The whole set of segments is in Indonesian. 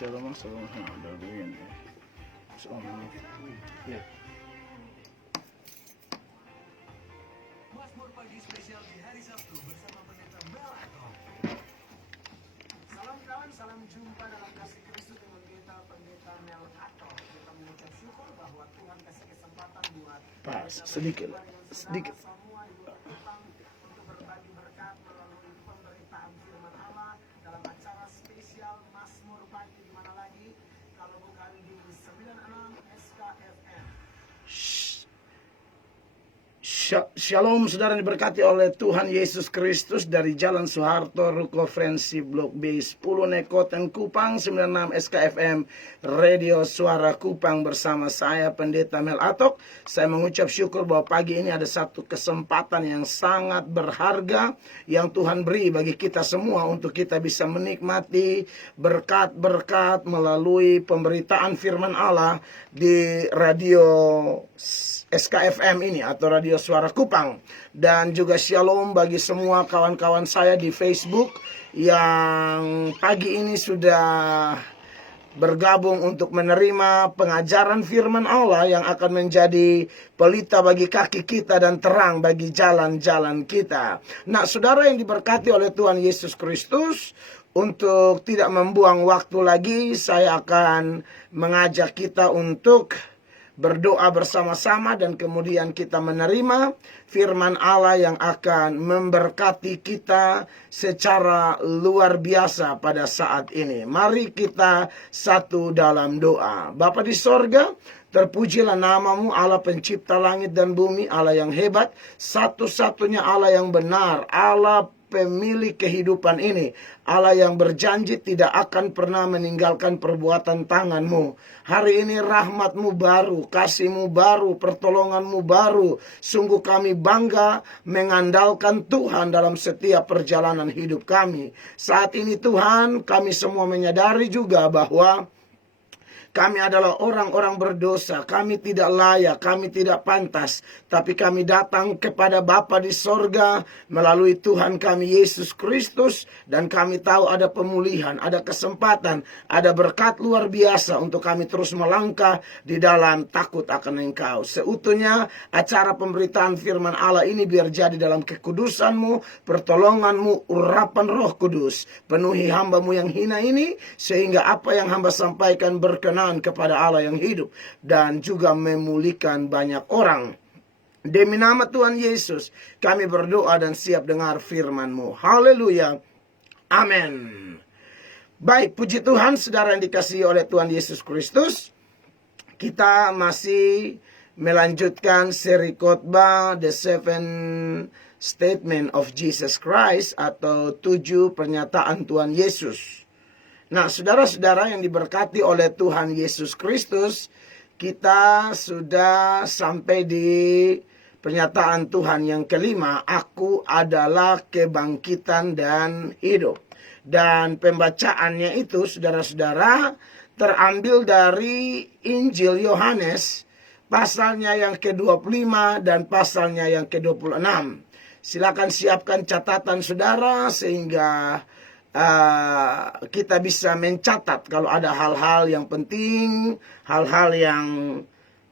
Jalan masalah ada yang soalnya. Ya. Mazmur pagi spesial di hari Sabtu bersama Pendeta Mel Aton. Salam kawan, salam jumpa dalam kasih Kristus dengan kita Pendeta Mel Aton. Kita mengucap syukur bahwa Tuhan kasih kesempatan buat Pas sedikit semua ibu petang untuk berbagi berkat melalui pemberitaan firman Allah dalam acara spesial Mazmur pagi di mana lagi kalau bukan di 96 SKFM. Shalom saudara yang diberkati oleh Tuhan Yesus Kristus dari Jalan Soeharto, Ruko Frensi, Blok B 10 Nekoten Kupang, 96 SKFM Radio Suara Kupang bersama saya Pendeta Mel Atok. Saya mengucap syukur bahwa pagi ini ada satu kesempatan yang sangat berharga yang Tuhan beri bagi kita semua untuk kita bisa menikmati berkat-berkat melalui pemberitaan firman Allah di radio SKFM ini atau Radio Suara Kupang. Dan juga shalom bagi semua kawan-kawan saya di Facebook yang pagi ini sudah bergabung untuk menerima pengajaran firman Allah yang akan menjadi pelita bagi kaki kita dan terang bagi jalan-jalan kita. Nah, saudara yang diberkati oleh Tuhan Yesus Kristus, untuk tidak membuang waktu lagi, saya akan mengajak kita untuk berdoa bersama-sama dan kemudian kita menerima firman Allah yang akan memberkati kita secara luar biasa pada saat ini. Mari kita satu dalam doa. Bapa di sorga, terpujilah namamu Allah pencipta langit dan bumi, Allah yang hebat, satu-satunya Allah yang benar, Allah pemilik kehidupan ini, Allah yang berjanji tidak akan pernah meninggalkan perbuatan tanganmu. Hari ini rahmatmu baru, kasihmu baru, pertolonganmu baru. Sungguh kami bangga mengandalkan Tuhan dalam setiap perjalanan hidup kami. Saat ini Tuhan, kami semua menyadari juga bahwa kami adalah orang-orang berdosa, kami tidak layak, kami tidak pantas. Tapi kami datang kepada Bapa di sorga melalui Tuhan kami Yesus Kristus. Dan kami tahu ada pemulihan, ada kesempatan, ada berkat luar biasa untuk kami terus melangkah di dalam takut akan Engkau. Seutuhnya acara pemberitaan firman Allah ini biar jadi dalam kekudusan-Mu, pertolongan-Mu, urapan Roh Kudus. Penuhi hamba-Mu yang hina ini, sehingga apa yang hamba sampaikan berkenan kepada Allah yang hidup dan juga memulihkan banyak orang. Demi nama Tuhan Yesus kami berdoa dan siap dengar firman-Mu. Haleluya. Amin. Baik, puji Tuhan saudara yang dikasihi oleh Tuhan Yesus Kristus. Kita masih melanjutkan seri khotbah The Seven Statement of Jesus Christ atau 7 pernyataan Tuhan Yesus. Nah, saudara-saudara yang diberkati oleh Tuhan Yesus Kristus, kita sudah sampai di pernyataan Tuhan yang kelima, aku adalah kebangkitan dan hidup. Dan pembacaannya itu, saudara-saudara, terambil dari Injil Yohanes, pasalnya yang ke-25 dan pasalnya yang ke-26. Silakan siapkan catatan saudara sehingga kita bisa mencatat kalau ada hal-hal yang penting, hal-hal yang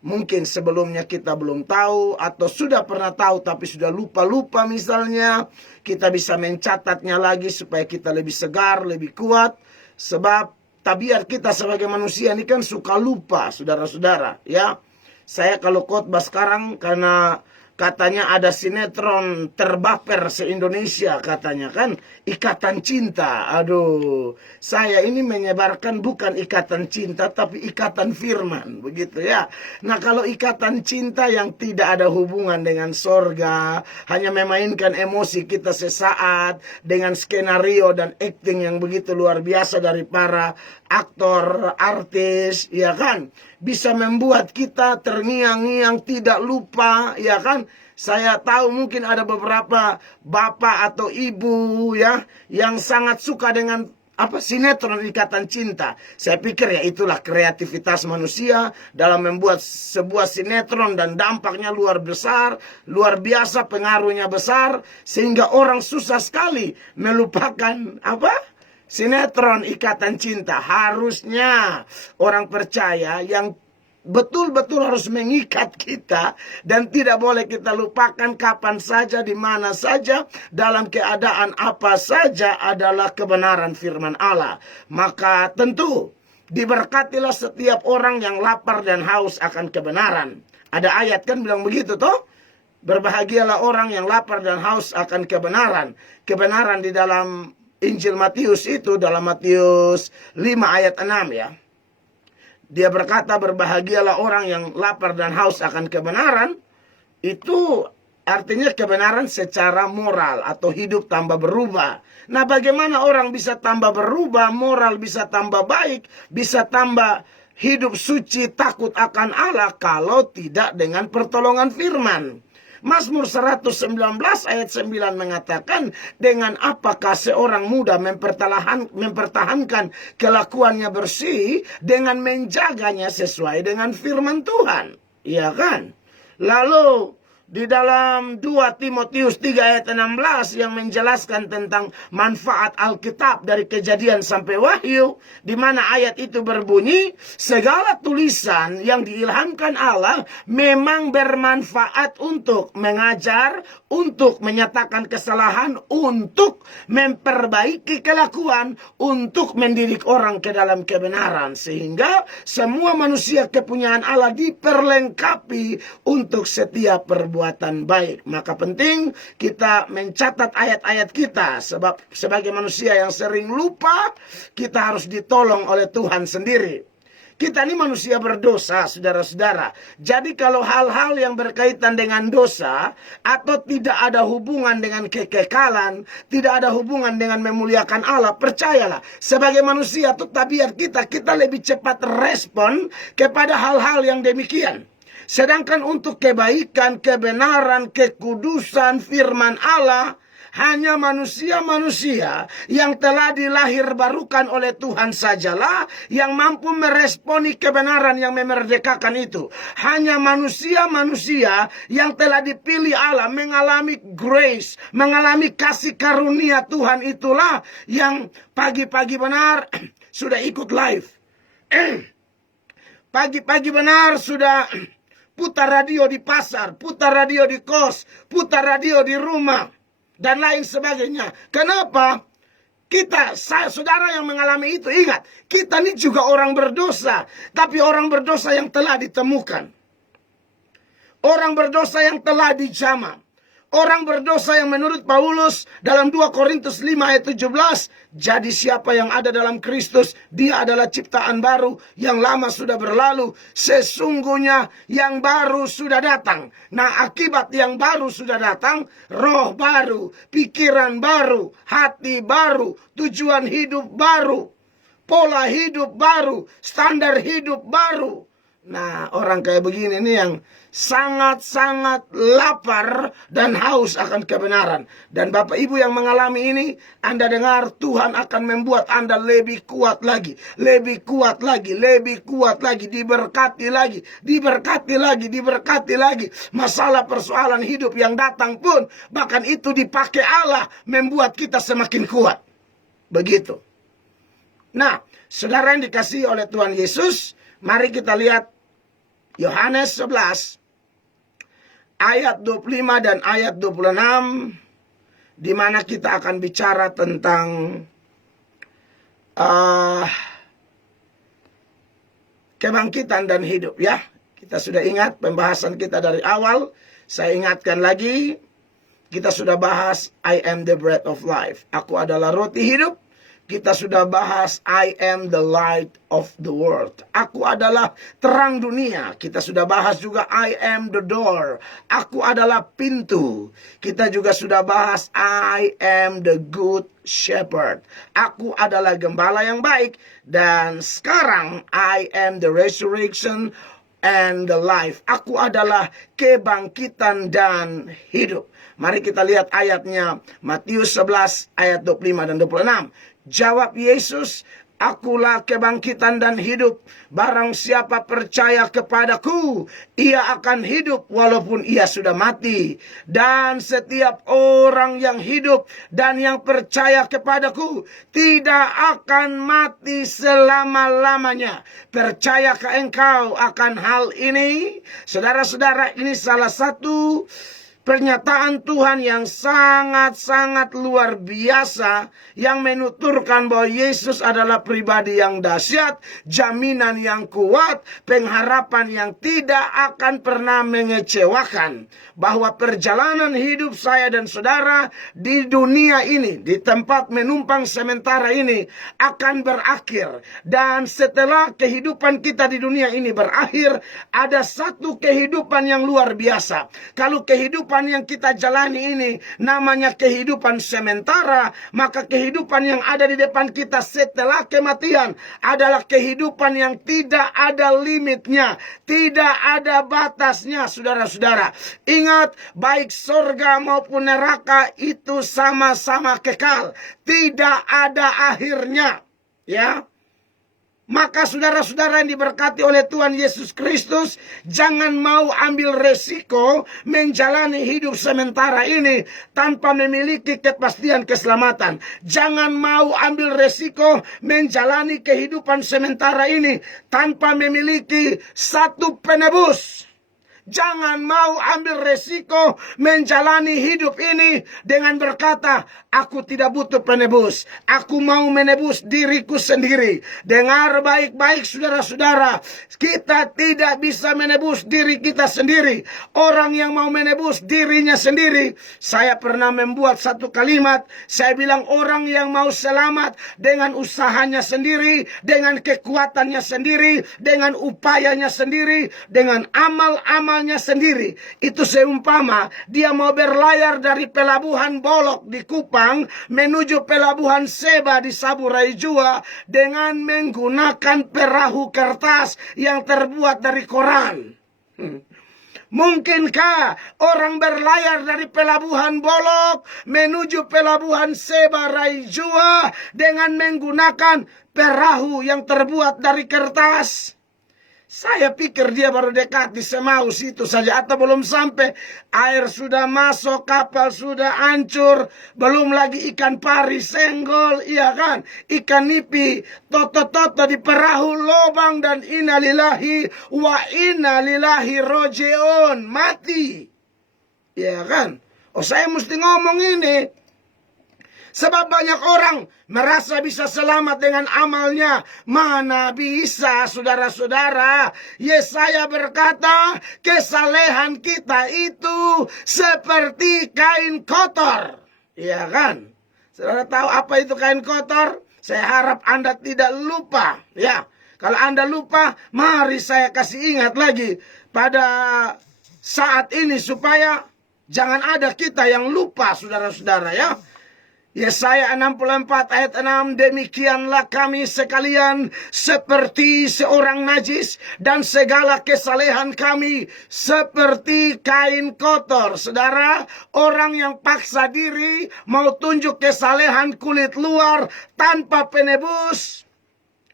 mungkin sebelumnya kita belum tahu atau sudah pernah tahu tapi sudah lupa-lupa misalnya, kita bisa mencatatnya lagi supaya kita lebih segar, lebih kuat. Sebab tabiat kita sebagai manusia ini kan suka lupa, saudara-saudara, ya. Saya kalau khotbah sekarang karena katanya ada sinetron terbaper se-Indonesia katanya kan, Ikatan Cinta. Aduh, saya ini menyebarkan bukan ikatan cinta tapi ikatan firman, begitu ya. Nah, kalau ikatan cinta yang tidak ada hubungan dengan sorga, hanya memainkan emosi kita sesaat dengan skenario dan acting yang begitu luar biasa dari para aktor, artis, ya kan, bisa membuat kita terngiang-ngiang, tidak lupa, ya kan. Saya tahu mungkin ada beberapa bapak atau ibu ya yang sangat suka dengan sinetron Ikatan Cinta. Saya pikir ya itulah kreativitas manusia dalam membuat sebuah sinetron dan dampaknya luar biasa, pengaruhnya besar sehingga orang susah sekali melupakan sinetron Ikatan Cinta. Harusnya orang percaya yang betul-betul harus mengikat kita dan tidak boleh kita lupakan kapan saja, di mana saja, dalam keadaan apa saja adalah kebenaran firman Allah. Maka tentu diberkatilah setiap orang yang lapar dan haus akan kebenaran. Ada ayat kan bilang begitu toh? Berbahagialah orang yang lapar dan haus akan kebenaran. Kebenaran di dalam Injil Matius itu, dalam Matius 5 ayat 6 ya. Dia berkata berbahagialah orang yang lapar dan haus akan kebenaran. Itu artinya kebenaran secara moral atau hidup tambah berubah. Nah, bagaimana orang bisa tambah berubah, moral bisa tambah baik, bisa tambah hidup suci, takut akan Allah kalau tidak dengan pertolongan firman? Mazmur 119 ayat 9 mengatakan, dengan apakah seorang muda mempertahankan kelakuannya bersih dengan menjaganya sesuai dengan firman Tuhan. Iya kan? Lalu di dalam 2 Timotius 3 ayat 16 yang menjelaskan tentang manfaat Alkitab dari Kejadian sampai Wahyu, di mana ayat itu berbunyi, segala tulisan yang diilhamkan Allah memang bermanfaat untuk mengajar, untuk menyatakan kesalahan, untuk memperbaiki kelakuan, untuk mendidik orang ke dalam kebenaran, sehingga semua manusia kepunyaan Allah diperlengkapi untuk setiap perbuatan baik. Maka penting kita mencatat ayat-ayat kita, sebab sebagai manusia yang sering lupa, kita harus ditolong oleh Tuhan sendiri. Kita ini manusia berdosa, saudara-saudara. Jadi kalau hal-hal yang berkaitan dengan dosa atau tidak ada hubungan dengan kekekalan, tidak ada hubungan dengan memuliakan Allah, percayalah, sebagai manusia itu tabiat kita lebih cepat respon kepada hal-hal yang demikian. Sedangkan untuk kebaikan, kebenaran, kekudusan firman Allah, hanya manusia-manusia yang telah dilahirbarukan oleh Tuhan sajalah yang mampu meresponi kebenaran yang memerdekakan itu. Hanya manusia-manusia yang telah dipilih Allah, mengalami grace, mengalami kasih karunia Tuhan, itulah yang pagi-pagi benar sudah ikut live. Pagi-pagi benar sudah putar radio di pasar, putar radio di kos, putar radio di rumah, dan lain sebagainya. Kenapa? Saudara yang mengalami itu, ingat, kita ini juga orang berdosa, tapi orang berdosa yang telah ditemukan. Orang berdosa yang telah dijamah. Orang berdosa yang menurut Paulus dalam 2 Korintus 5 ayat 17, jadi siapa yang ada dalam Kristus, dia adalah ciptaan baru, yang lama sudah berlalu, sesungguhnya yang baru sudah datang. Nah, akibat yang baru sudah datang, roh baru, pikiran baru, hati baru, tujuan hidup baru, pola hidup baru, standar hidup baru. Nah, orang kayak begini nih yang sangat-sangat lapar dan haus akan kebenaran. Dan Bapak Ibu yang mengalami ini, Anda dengar, Tuhan akan membuat Anda lebih kuat lagi, lebih kuat lagi, lebih kuat lagi, diberkati lagi, diberkati lagi, diberkati lagi. Masalah persoalan hidup yang datang pun, bahkan itu dipakai Allah membuat kita semakin kuat. Begitu. Nah, saudara yang dikasihi oleh Tuhan Yesus, mari kita lihat Yohanes 11 ayat 25 dan ayat 26, di mana kita akan bicara tentang kebangkitan dan hidup ya. Kita sudah ingat pembahasan kita dari awal. Saya ingatkan lagi, kita sudah bahas I am the bread of life. Aku adalah roti hidup. Kita sudah bahas I am the light of the world. Aku adalah terang dunia. Kita sudah bahas juga I am the door. Aku adalah pintu. Kita juga sudah bahas I am the good shepherd. Aku adalah gembala yang baik. Dan sekarang I am the resurrection and the life. Aku adalah kebangkitan dan hidup. Mari kita lihat ayatnya, Matius 11 ayat 25 dan 26. Jawab Yesus, akulah kebangkitan dan hidup. Barang siapa percaya kepadaku, ia akan hidup walaupun ia sudah mati. Dan setiap orang yang hidup dan yang percaya kepadaku tidak akan mati selama-lamanya. Percayakah engkau akan hal ini? Saudara-saudara, ini salah satu pernyataan Tuhan yang sangat-sangat luar biasa, yang menuturkan bahwa Yesus adalah pribadi yang dahsyat, jaminan yang kuat, pengharapan yang tidak akan pernah mengecewakan. Bahwa perjalanan hidup saya dan saudara di dunia ini, di tempat menumpang sementara ini, akan berakhir. Dan setelah kehidupan kita di dunia ini berakhir, ada satu kehidupan yang luar biasa. Kalau kehidupan yang kita jalani ini namanya kehidupan sementara, maka kehidupan yang ada di depan kita setelah kematian adalah kehidupan yang tidak ada limitnya, tidak ada batasnya, saudara-saudara. Ingat, baik surga maupun neraka itu sama-sama kekal, tidak ada akhirnya, ya. Maka saudara-saudara yang diberkati oleh Tuhan Yesus Kristus, jangan mau ambil resiko menjalani hidup sementara ini tanpa memiliki kepastian keselamatan. Jangan mau ambil resiko menjalani kehidupan sementara ini tanpa memiliki satu penebus. Jangan mau ambil resiko menjalani hidup ini dengan berkata, aku tidak butuh penebus, aku mau menebus diriku sendiri. Dengar baik-baik saudara-saudara, kita tidak bisa menebus diri kita sendiri. Orang yang mau menebus dirinya sendiri, saya pernah membuat satu kalimat, saya bilang orang yang mau selamat dengan usahanya sendiri, dengan kekuatannya sendiri, dengan upayanya sendiri, dengan amal-amal sendiri. Itu seumpama dia mau berlayar dari pelabuhan Bolok di Kupang menuju pelabuhan Seba di Saburai Jua dengan menggunakan perahu kertas yang terbuat dari koran. Mungkinkah orang berlayar dari pelabuhan Bolok menuju pelabuhan Seba Raijua dengan menggunakan perahu yang terbuat dari kertas? Saya pikir dia baru dekat di Semaus itu saja, atau belum sampai air sudah masuk, kapal sudah hancur, belum lagi ikan pari senggol, iya kan, ikan nipi, toto-toto di perahu lobang, dan innalillahi wa innalillahi rojiun, mati, iya kan. Oh, saya mesti ngomong ini sebab banyak orang merasa bisa selamat dengan amalnya. Mana bisa, saudara-saudara. Yesaya berkata, kesalehan kita itu seperti kain kotor. Iya kan? Saudara tahu apa itu kain kotor? Saya harap Anda tidak lupa. Ya, kalau Anda lupa, mari saya kasih ingat lagi pada saat ini supaya jangan ada kita yang lupa, saudara-saudara, ya. Yesaya 64 ayat 6, demikianlah kami sekalian seperti seorang najis, dan segala kesalehan kami seperti kain kotor. Saudara, orang yang paksa diri mau tunjuk kesalehan kulit luar tanpa penebus.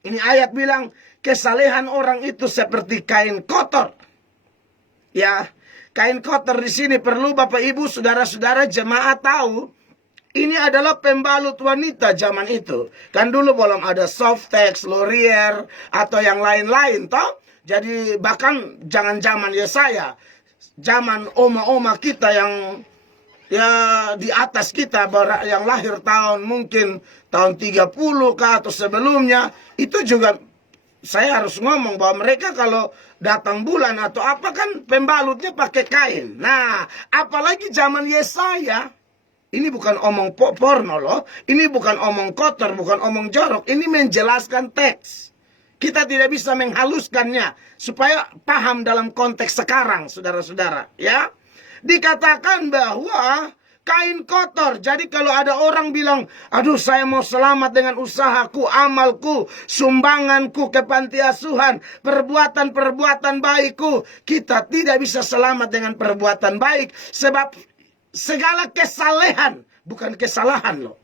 Ini ayat bilang kesalehan orang itu seperti kain kotor. Ya, kain kotor di sini perlu Bapak Ibu, saudara-saudara jemaat tahu. Ini adalah pembalut wanita zaman itu. Kan dulu belum ada Softex, Laurier, atau yang lain-lain, toh. Jadi bahkan jangan zaman Yesaya, zaman oma-oma kita yang ya di atas kita, yang lahir tahun mungkin tahun 30 kah atau sebelumnya, itu juga saya harus ngomong bahwa mereka kalau datang bulan atau apa kan pembalutnya pakai kain. Nah, apalagi zaman Yesaya. Ini bukan omong porno loh. Ini bukan omong kotor, bukan omong jorok. Ini menjelaskan teks. Kita tidak bisa menghaluskannya supaya paham dalam konteks sekarang, saudara-saudara. Ya, dikatakan bahwa kain kotor. Jadi kalau ada orang bilang, aduh saya mau selamat dengan usahaku, amalku, sumbanganku ke panti asuhan, perbuatan-perbuatan baikku. Kita tidak bisa selamat dengan perbuatan baik. Sebab segala kesalehan, bukan kesalahan loh.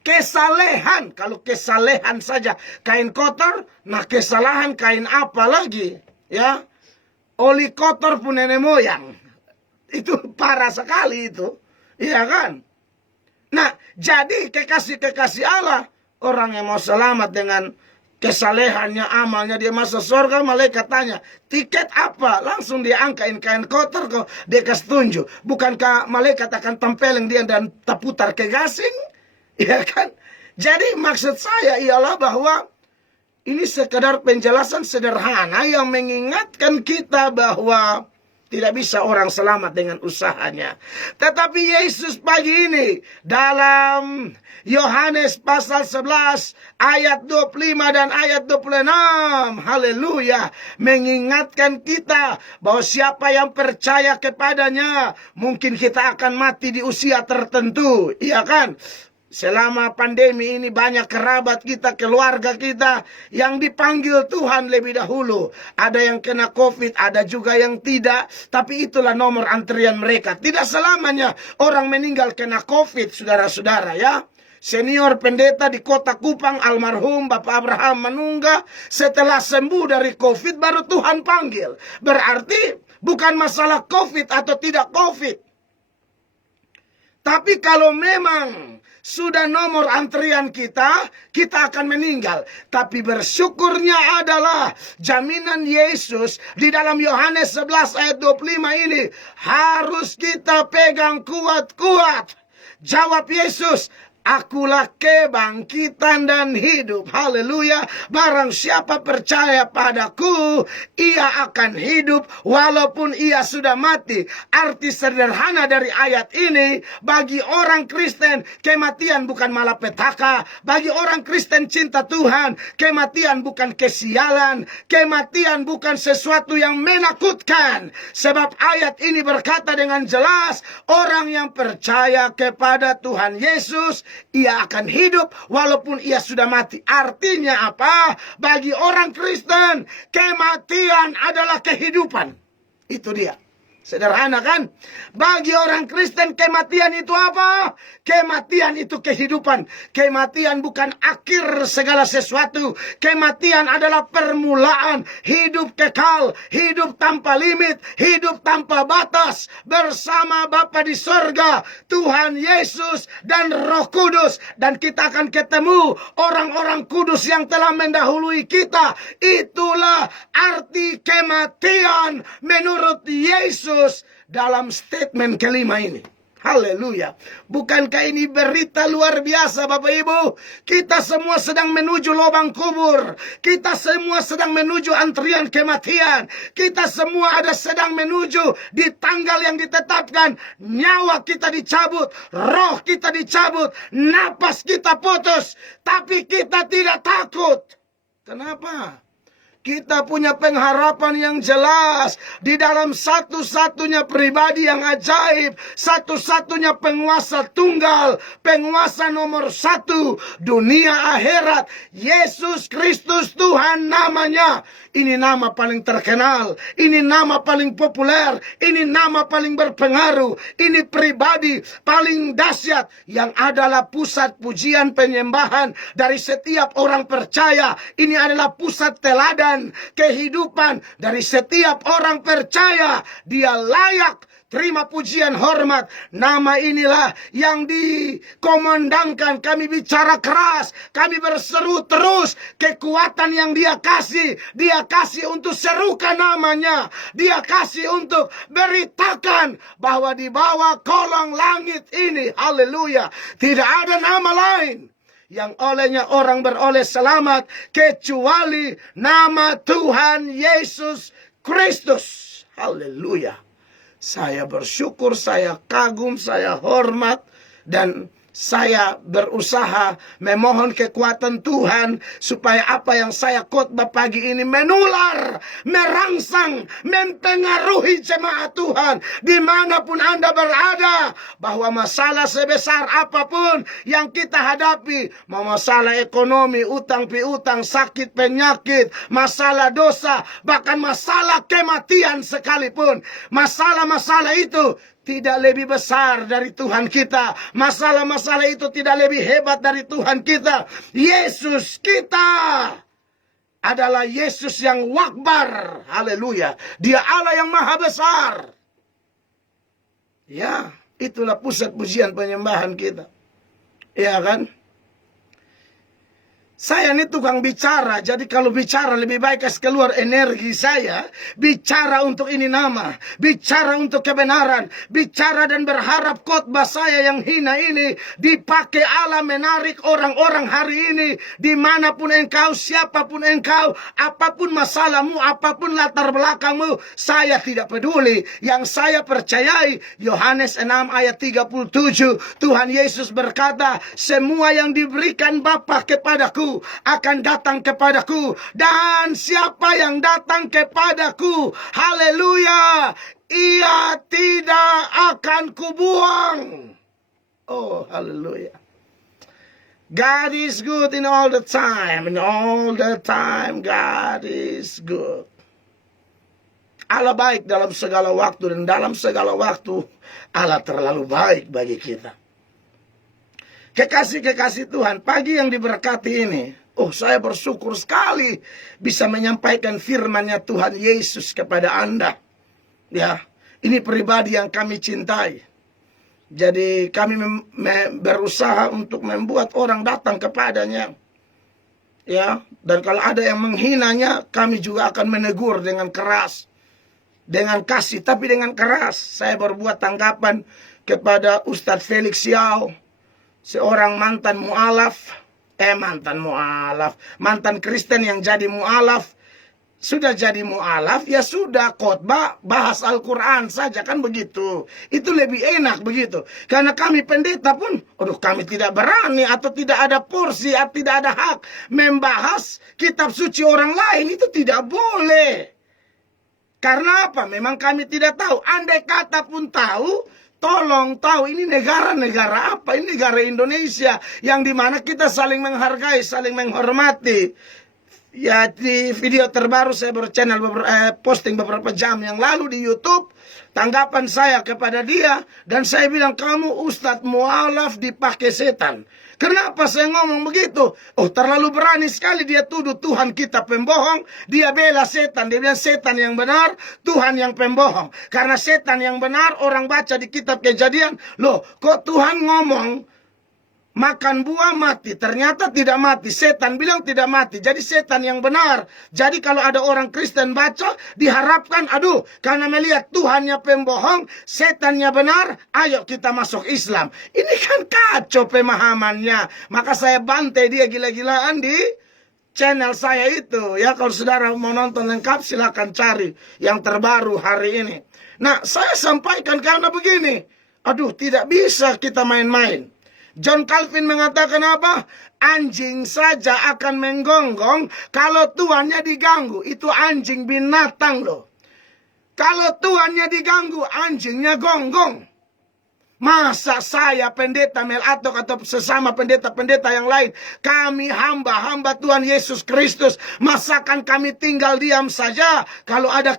Kesalehan, kalau kesalehan saja kain kotor, nah kesalahan kain apa lagi? Ya, oli kotor pun nenek moyang. Itu parah sekali itu. Iya kan? Nah, jadi kekasih-kekasih Allah, orang yang mau selamat dengan kesalehannya, amalnya, dia masuk surga, malaikat tanya, tiket apa? Langsung dia angkain kain kotor kok, dia kasih tunjuk. Bukankah malaikat akan tempeleng dia dan terputar ke gasing? Iya kan? Jadi maksud saya ialah bahwa ini sekedar penjelasan sederhana yang mengingatkan kita bahwa tidak bisa orang selamat dengan usahanya. Tetapi Yesus pagi ini dalam Yohanes pasal 11 ayat 25 dan ayat 26. Haleluya. Mengingatkan kita bahwa siapa yang percaya kepadanya, mungkin kita akan mati di usia tertentu. Iya kan? Selama pandemi ini banyak kerabat kita, keluarga kita yang dipanggil Tuhan lebih dahulu. Ada yang kena COVID, ada juga yang tidak. Tapi itulah nomor antrian mereka. Tidak selamanya orang meninggal kena COVID, saudara-saudara ya. Senior pendeta di kota Kupang, almarhum Bapak Abraham Manungga, setelah sembuh dari COVID baru Tuhan panggil. Berarti bukan masalah COVID atau tidak COVID. Tapi kalau memang sudah nomor antrian kita, kita akan meninggal. Tapi bersyukurnya adalah jaminan Yesus di dalam Yohanes 11 ayat 25 ini harus kita pegang kuat-kuat. Jawab Yesus, akulah kebangkitan dan hidup. Haleluya. Barang siapa percaya padaku, ia akan hidup walaupun ia sudah mati. Arti sederhana dari ayat ini, bagi orang Kristen, kematian bukan malapetaka. Bagi orang Kristen cinta Tuhan, kematian bukan kesialan. Kematian bukan sesuatu yang menakutkan. Sebab ayat ini berkata dengan jelas, orang yang percaya kepada Tuhan Yesus, ia akan hidup walaupun ia sudah mati. Artinya apa? Bagi orang Kristen, kematian adalah kehidupan. Itu dia. Sederhana kan? Bagi orang Kristen kematian itu apa? Kematian itu kehidupan. Kematian bukan akhir segala sesuatu. Kematian adalah permulaan hidup kekal, hidup tanpa limit, hidup tanpa batas bersama Bapa di sorga, Tuhan Yesus dan Roh Kudus. Dan kita akan ketemu orang-orang kudus yang telah mendahului kita. Itulah arti kematian menurut Yesus dalam statement kelima ini. Haleluya. Bukankah ini berita luar biasa Bapak Ibu? Kita semua sedang menuju lubang kubur. Kita semua sedang menuju antrian kematian. Kita semua sedang menuju di tanggal yang ditetapkan. Nyawa kita dicabut, roh kita dicabut, napas kita putus. Tapi kita tidak takut. Kenapa? Kita punya pengharapan yang jelas di dalam satu-satunya pribadi yang ajaib, satu-satunya penguasa tunggal, penguasa nomor satu dunia akhirat, Yesus Kristus Tuhan namanya. Ini nama paling terkenal, ini nama paling populer, ini nama paling berpengaruh, ini pribadi paling dahsyat yang adalah pusat pujian penyembahan dari setiap orang percaya. Ini adalah pusat teladan kehidupan dari setiap orang percaya. Dia layak terima pujian hormat. Nama inilah yang dikomandangkan. Kami bicara keras, kami berseru terus. Kekuatan yang dia kasih untuk serukan namanya. Dia kasih untuk beritakan bahwa di bawah kolong langit ini, haleluya, tidak ada nama lain yang olehnya orang beroleh selamat kecuali nama Tuhan Yesus Kristus. Haleluya. Saya bersyukur, saya kagum, saya hormat, dan saya berusaha memohon kekuatan Tuhan supaya apa yang saya khotbah pagi ini menular, merangsang, mempengaruhi jemaat Tuhan dimanapun Anda berada, bahwa masalah sebesar apapun yang kita hadapi, mau masalah ekonomi, utang piutang, sakit penyakit, masalah dosa, bahkan masalah kematian sekalipun, masalah-masalah itu tidak lebih besar dari Tuhan kita. Masalah-masalah itu tidak lebih hebat dari Tuhan kita. Yesus kita adalah Yesus yang wakbar. Haleluya. Dia Allah yang maha besar. Ya, itulah pusat pujian penyembahan kita. Ya kan? Saya ini tukang bicara, jadi kalau bicara lebih baik kasih keluar energi saya. Bicara untuk ini nama, bicara untuk kebenaran, bicara dan berharap khotbah saya yang hina ini dipakai Allah menarik orang-orang hari ini. Dimanapun engkau, siapapun engkau, apapun masalahmu, apapun latar belakangmu, saya tidak peduli. Yang saya percayai, Yohanes 6 ayat 37, Tuhan Yesus berkata, semua yang diberikan Bapa kepadaku akan datang kepadaku, dan siapa yang datang kepadaku, haleluya, ia tidak akan kubuang. Oh, haleluya. God is good in all the time. In all the time God is good. Allah baik dalam segala waktu, dan dalam segala waktu Allah terlalu baik bagi kita. Kekasih-kekasih Tuhan, pagi yang diberkati ini, saya bersyukur sekali bisa menyampaikan firman-Nya Tuhan Yesus kepada Anda. Ya, ini pribadi yang kami cintai. Jadi kami berusaha untuk membuat orang datang kepadanya. Ya, dan kalau ada yang menghinanya, kami juga akan menegur dengan keras. Dengan kasih, tapi dengan keras. Saya berbuat tanggapan kepada Ustadz Felix Yao, seorang mantan Kristen yang jadi mu'alaf. Sudah jadi mu'alaf, ya sudah khotbah bahas Al-Quran saja, kan begitu. Itu lebih enak begitu. Karena kami pendeta pun, kami tidak berani atau tidak ada porsi atau tidak ada hak membahas kitab suci orang lain. Itu tidak boleh. Karena apa? Memang kami tidak tahu. Andai kata pun tahu, tolong tahu ini negara apa? Ini negara Indonesia yang dimana kita saling menghargai, saling menghormati. Ya, di video terbaru saya posting beberapa jam yang lalu di YouTube, tanggapan saya kepada dia, dan saya bilang, kamu Ustadz mu'alaf dipakai setan. Kenapa saya ngomong begitu? Terlalu berani sekali dia tuduh Tuhan kita pembohong. Dia bela setan. Dia bilang setan yang benar, Tuhan yang pembohong. Karena setan yang benar, orang baca di kitab Kejadian, loh kok Tuhan ngomong makan buah mati, ternyata tidak mati. Setan bilang tidak mati, jadi setan yang benar. Jadi kalau ada orang Kristen baca, diharapkan, karena melihat Tuhannya pembohong, setannya benar, ayo kita masuk Islam. Ini kan kacau pemahamannya. Maka saya bantai dia gila-gilaan di channel saya itu. Ya, kalau saudara mau nonton lengkap, silakan cari yang terbaru hari ini. Nah, saya sampaikan karena begini, tidak bisa kita main-main. John Calvin mengatakan apa? Anjing saja akan menggonggong kalau tuannya diganggu. Itu anjing binatang loh. Kalau tuannya diganggu, anjingnya gonggong. Masa saya pendeta Melatok atau sesama pendeta-pendeta yang lain, kami hamba-hamba Tuhan Yesus Kristus, masakan kami tinggal diam saja kalau ada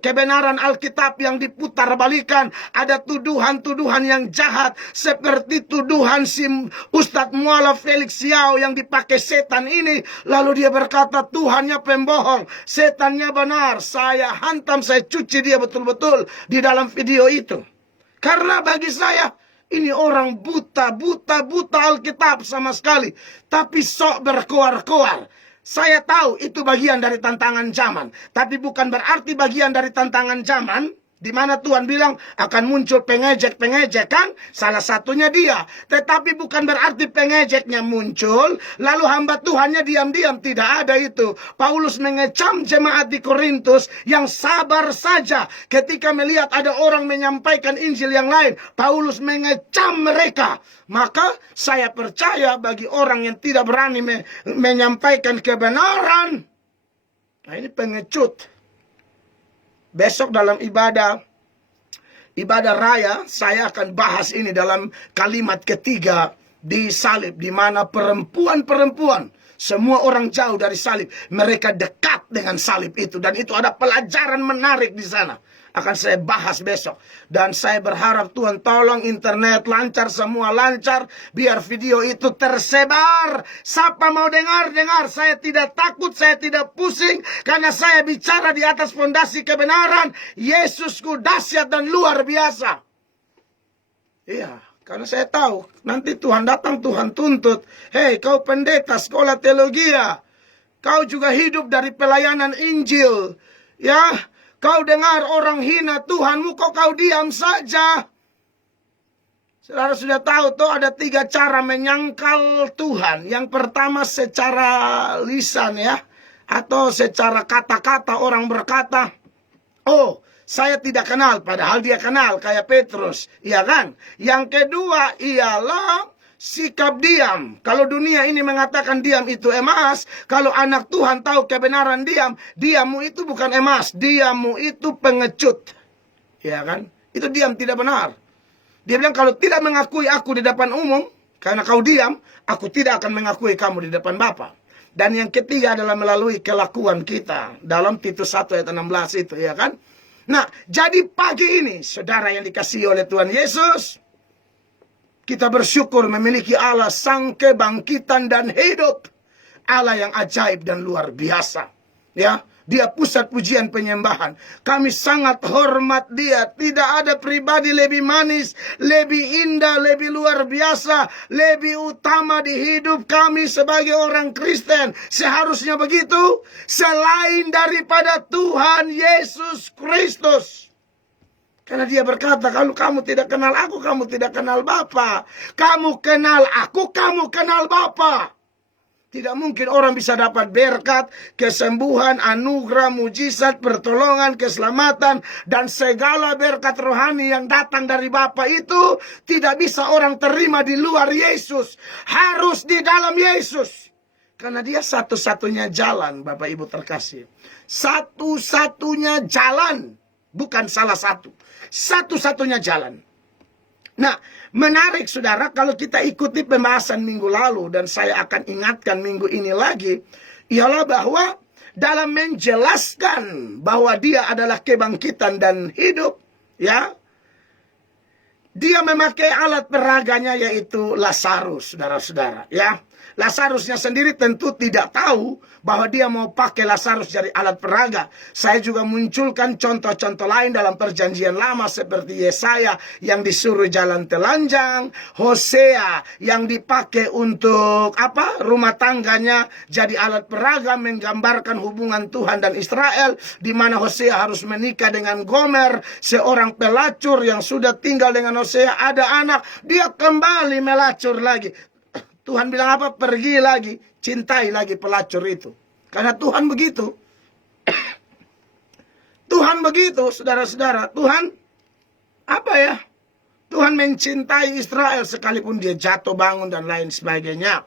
kebenaran Alkitab yang diputar balikan, ada tuduhan-tuduhan yang jahat seperti tuduhan si Ustadz mu'alaf Felix Yao yang dipakai setan ini, lalu dia berkata Tuhannya pembohong, setannya benar. Saya hantam, saya cuci dia betul-betul di dalam video itu. Karena bagi saya, ini orang buta Alkitab sama sekali. Tapi sok berkoar-koar. Saya tahu itu bagian dari tantangan zaman. Tapi bukan berarti bagian dari tantangan zaman Di mana Tuhan bilang akan muncul pengejek-pengejek kan? Salah satunya dia. Tetapi bukan berarti pengejeknya muncul, lalu hamba Tuhannya diam-diam. Tidak ada itu. Paulus mengecam jemaat di Korintus yang sabar saja. Ketika melihat ada orang menyampaikan Injil yang lain, Paulus mengecam mereka. Maka saya percaya bagi orang yang tidak berani menyampaikan kebenaran, nah ini pengecut. Besok dalam ibadah raya saya akan bahas ini dalam kalimat ketiga di salib, di mana perempuan-perempuan semua orang jauh dari salib, mereka dekat dengan salib itu, dan itu ada pelajaran menarik di sana. Akan saya bahas besok. Dan saya berharap Tuhan tolong internet lancar, semua lancar, biar video itu tersebar. Siapa mau dengar. Saya tidak takut, saya tidak pusing, karena saya bicara di atas fondasi kebenaran. Yesusku dahsyat dan luar biasa. Iya, karena saya tahu nanti Tuhan datang, Tuhan tuntut. Hei, kau pendeta sekolah teologi, kau juga hidup dari pelayanan Injil, ya. Kau dengar orang hina Tuhanmu, kok kau diam saja? Saudara sudah tahu tuh ada 3 cara menyangkal Tuhan. Yang pertama secara lisan, ya, atau secara kata-kata orang berkata, oh, saya tidak kenal, padahal dia kenal, kayak Petrus, iya kan? Yang kedua ialah sikap diam. Kalau dunia ini mengatakan diam itu emas, kalau anak Tuhan tahu kebenaran diam, diammu itu bukan emas, diammu itu pengecut. Ya kan? Itu diam tidak benar. Dia bilang kalau tidak mengakui aku di depan umum, karena kau diam, aku tidak akan mengakui kamu di depan Bapa. Dan yang ketiga adalah melalui kelakuan kita. Dalam Titus 1 ayat 16 itu, ya kan? Nah, jadi pagi ini, saudara yang dikasihi oleh Tuhan Yesus, kita bersyukur memiliki Allah sang kebangkitan dan hidup. Allah yang ajaib dan luar biasa. Ya, dia pusat pujian penyembahan. Kami sangat hormat dia. Tidak ada pribadi lebih manis, lebih indah, lebih luar biasa, lebih utama di hidup kami sebagai orang Kristen. Seharusnya begitu, selain daripada Tuhan Yesus Kristus. Karena dia berkata, kalau kamu tidak kenal aku, kamu tidak kenal Bapa. Kamu kenal aku, kamu kenal Bapa. Tidak mungkin orang bisa dapat berkat, kesembuhan, anugerah, mujizat, pertolongan, keselamatan, dan segala berkat rohani yang datang dari Bapa itu tidak bisa orang terima di luar Yesus. Harus di dalam Yesus. Karena dia satu-satunya jalan, Bapak Ibu terkasih. Satu-satunya jalan. Bukan salah satu. Satu-satunya jalan. Nah, menarik saudara kalau kita ikuti pembahasan minggu lalu, dan saya akan ingatkan minggu ini lagi, ialah bahwa dalam menjelaskan bahwa dia adalah kebangkitan dan hidup, ya, dia memakai alat peraganya yaitu Lazarus, saudara-saudara, ya. Lazarusnya sendiri tentu tidak tahu bahwa dia mau pakai Lazarus jadi alat peraga. Saya juga munculkan contoh-contoh lain dalam perjanjian lama seperti Yesaya yang disuruh jalan telanjang, Hosea yang dipakai untuk rumah tangganya jadi alat peraga menggambarkan hubungan Tuhan dan Israel, di mana Hosea harus menikah dengan Gomer, seorang pelacur yang sudah tinggal dengan Hosea, ada anak, dia kembali melacur lagi. Tuhan bilang apa? Pergi lagi, cintai lagi pelacur itu. Karena Tuhan begitu. Tuhan begitu, saudara-saudara. Tuhan, Tuhan mencintai Israel sekalipun dia jatuh bangun dan lain sebagainya.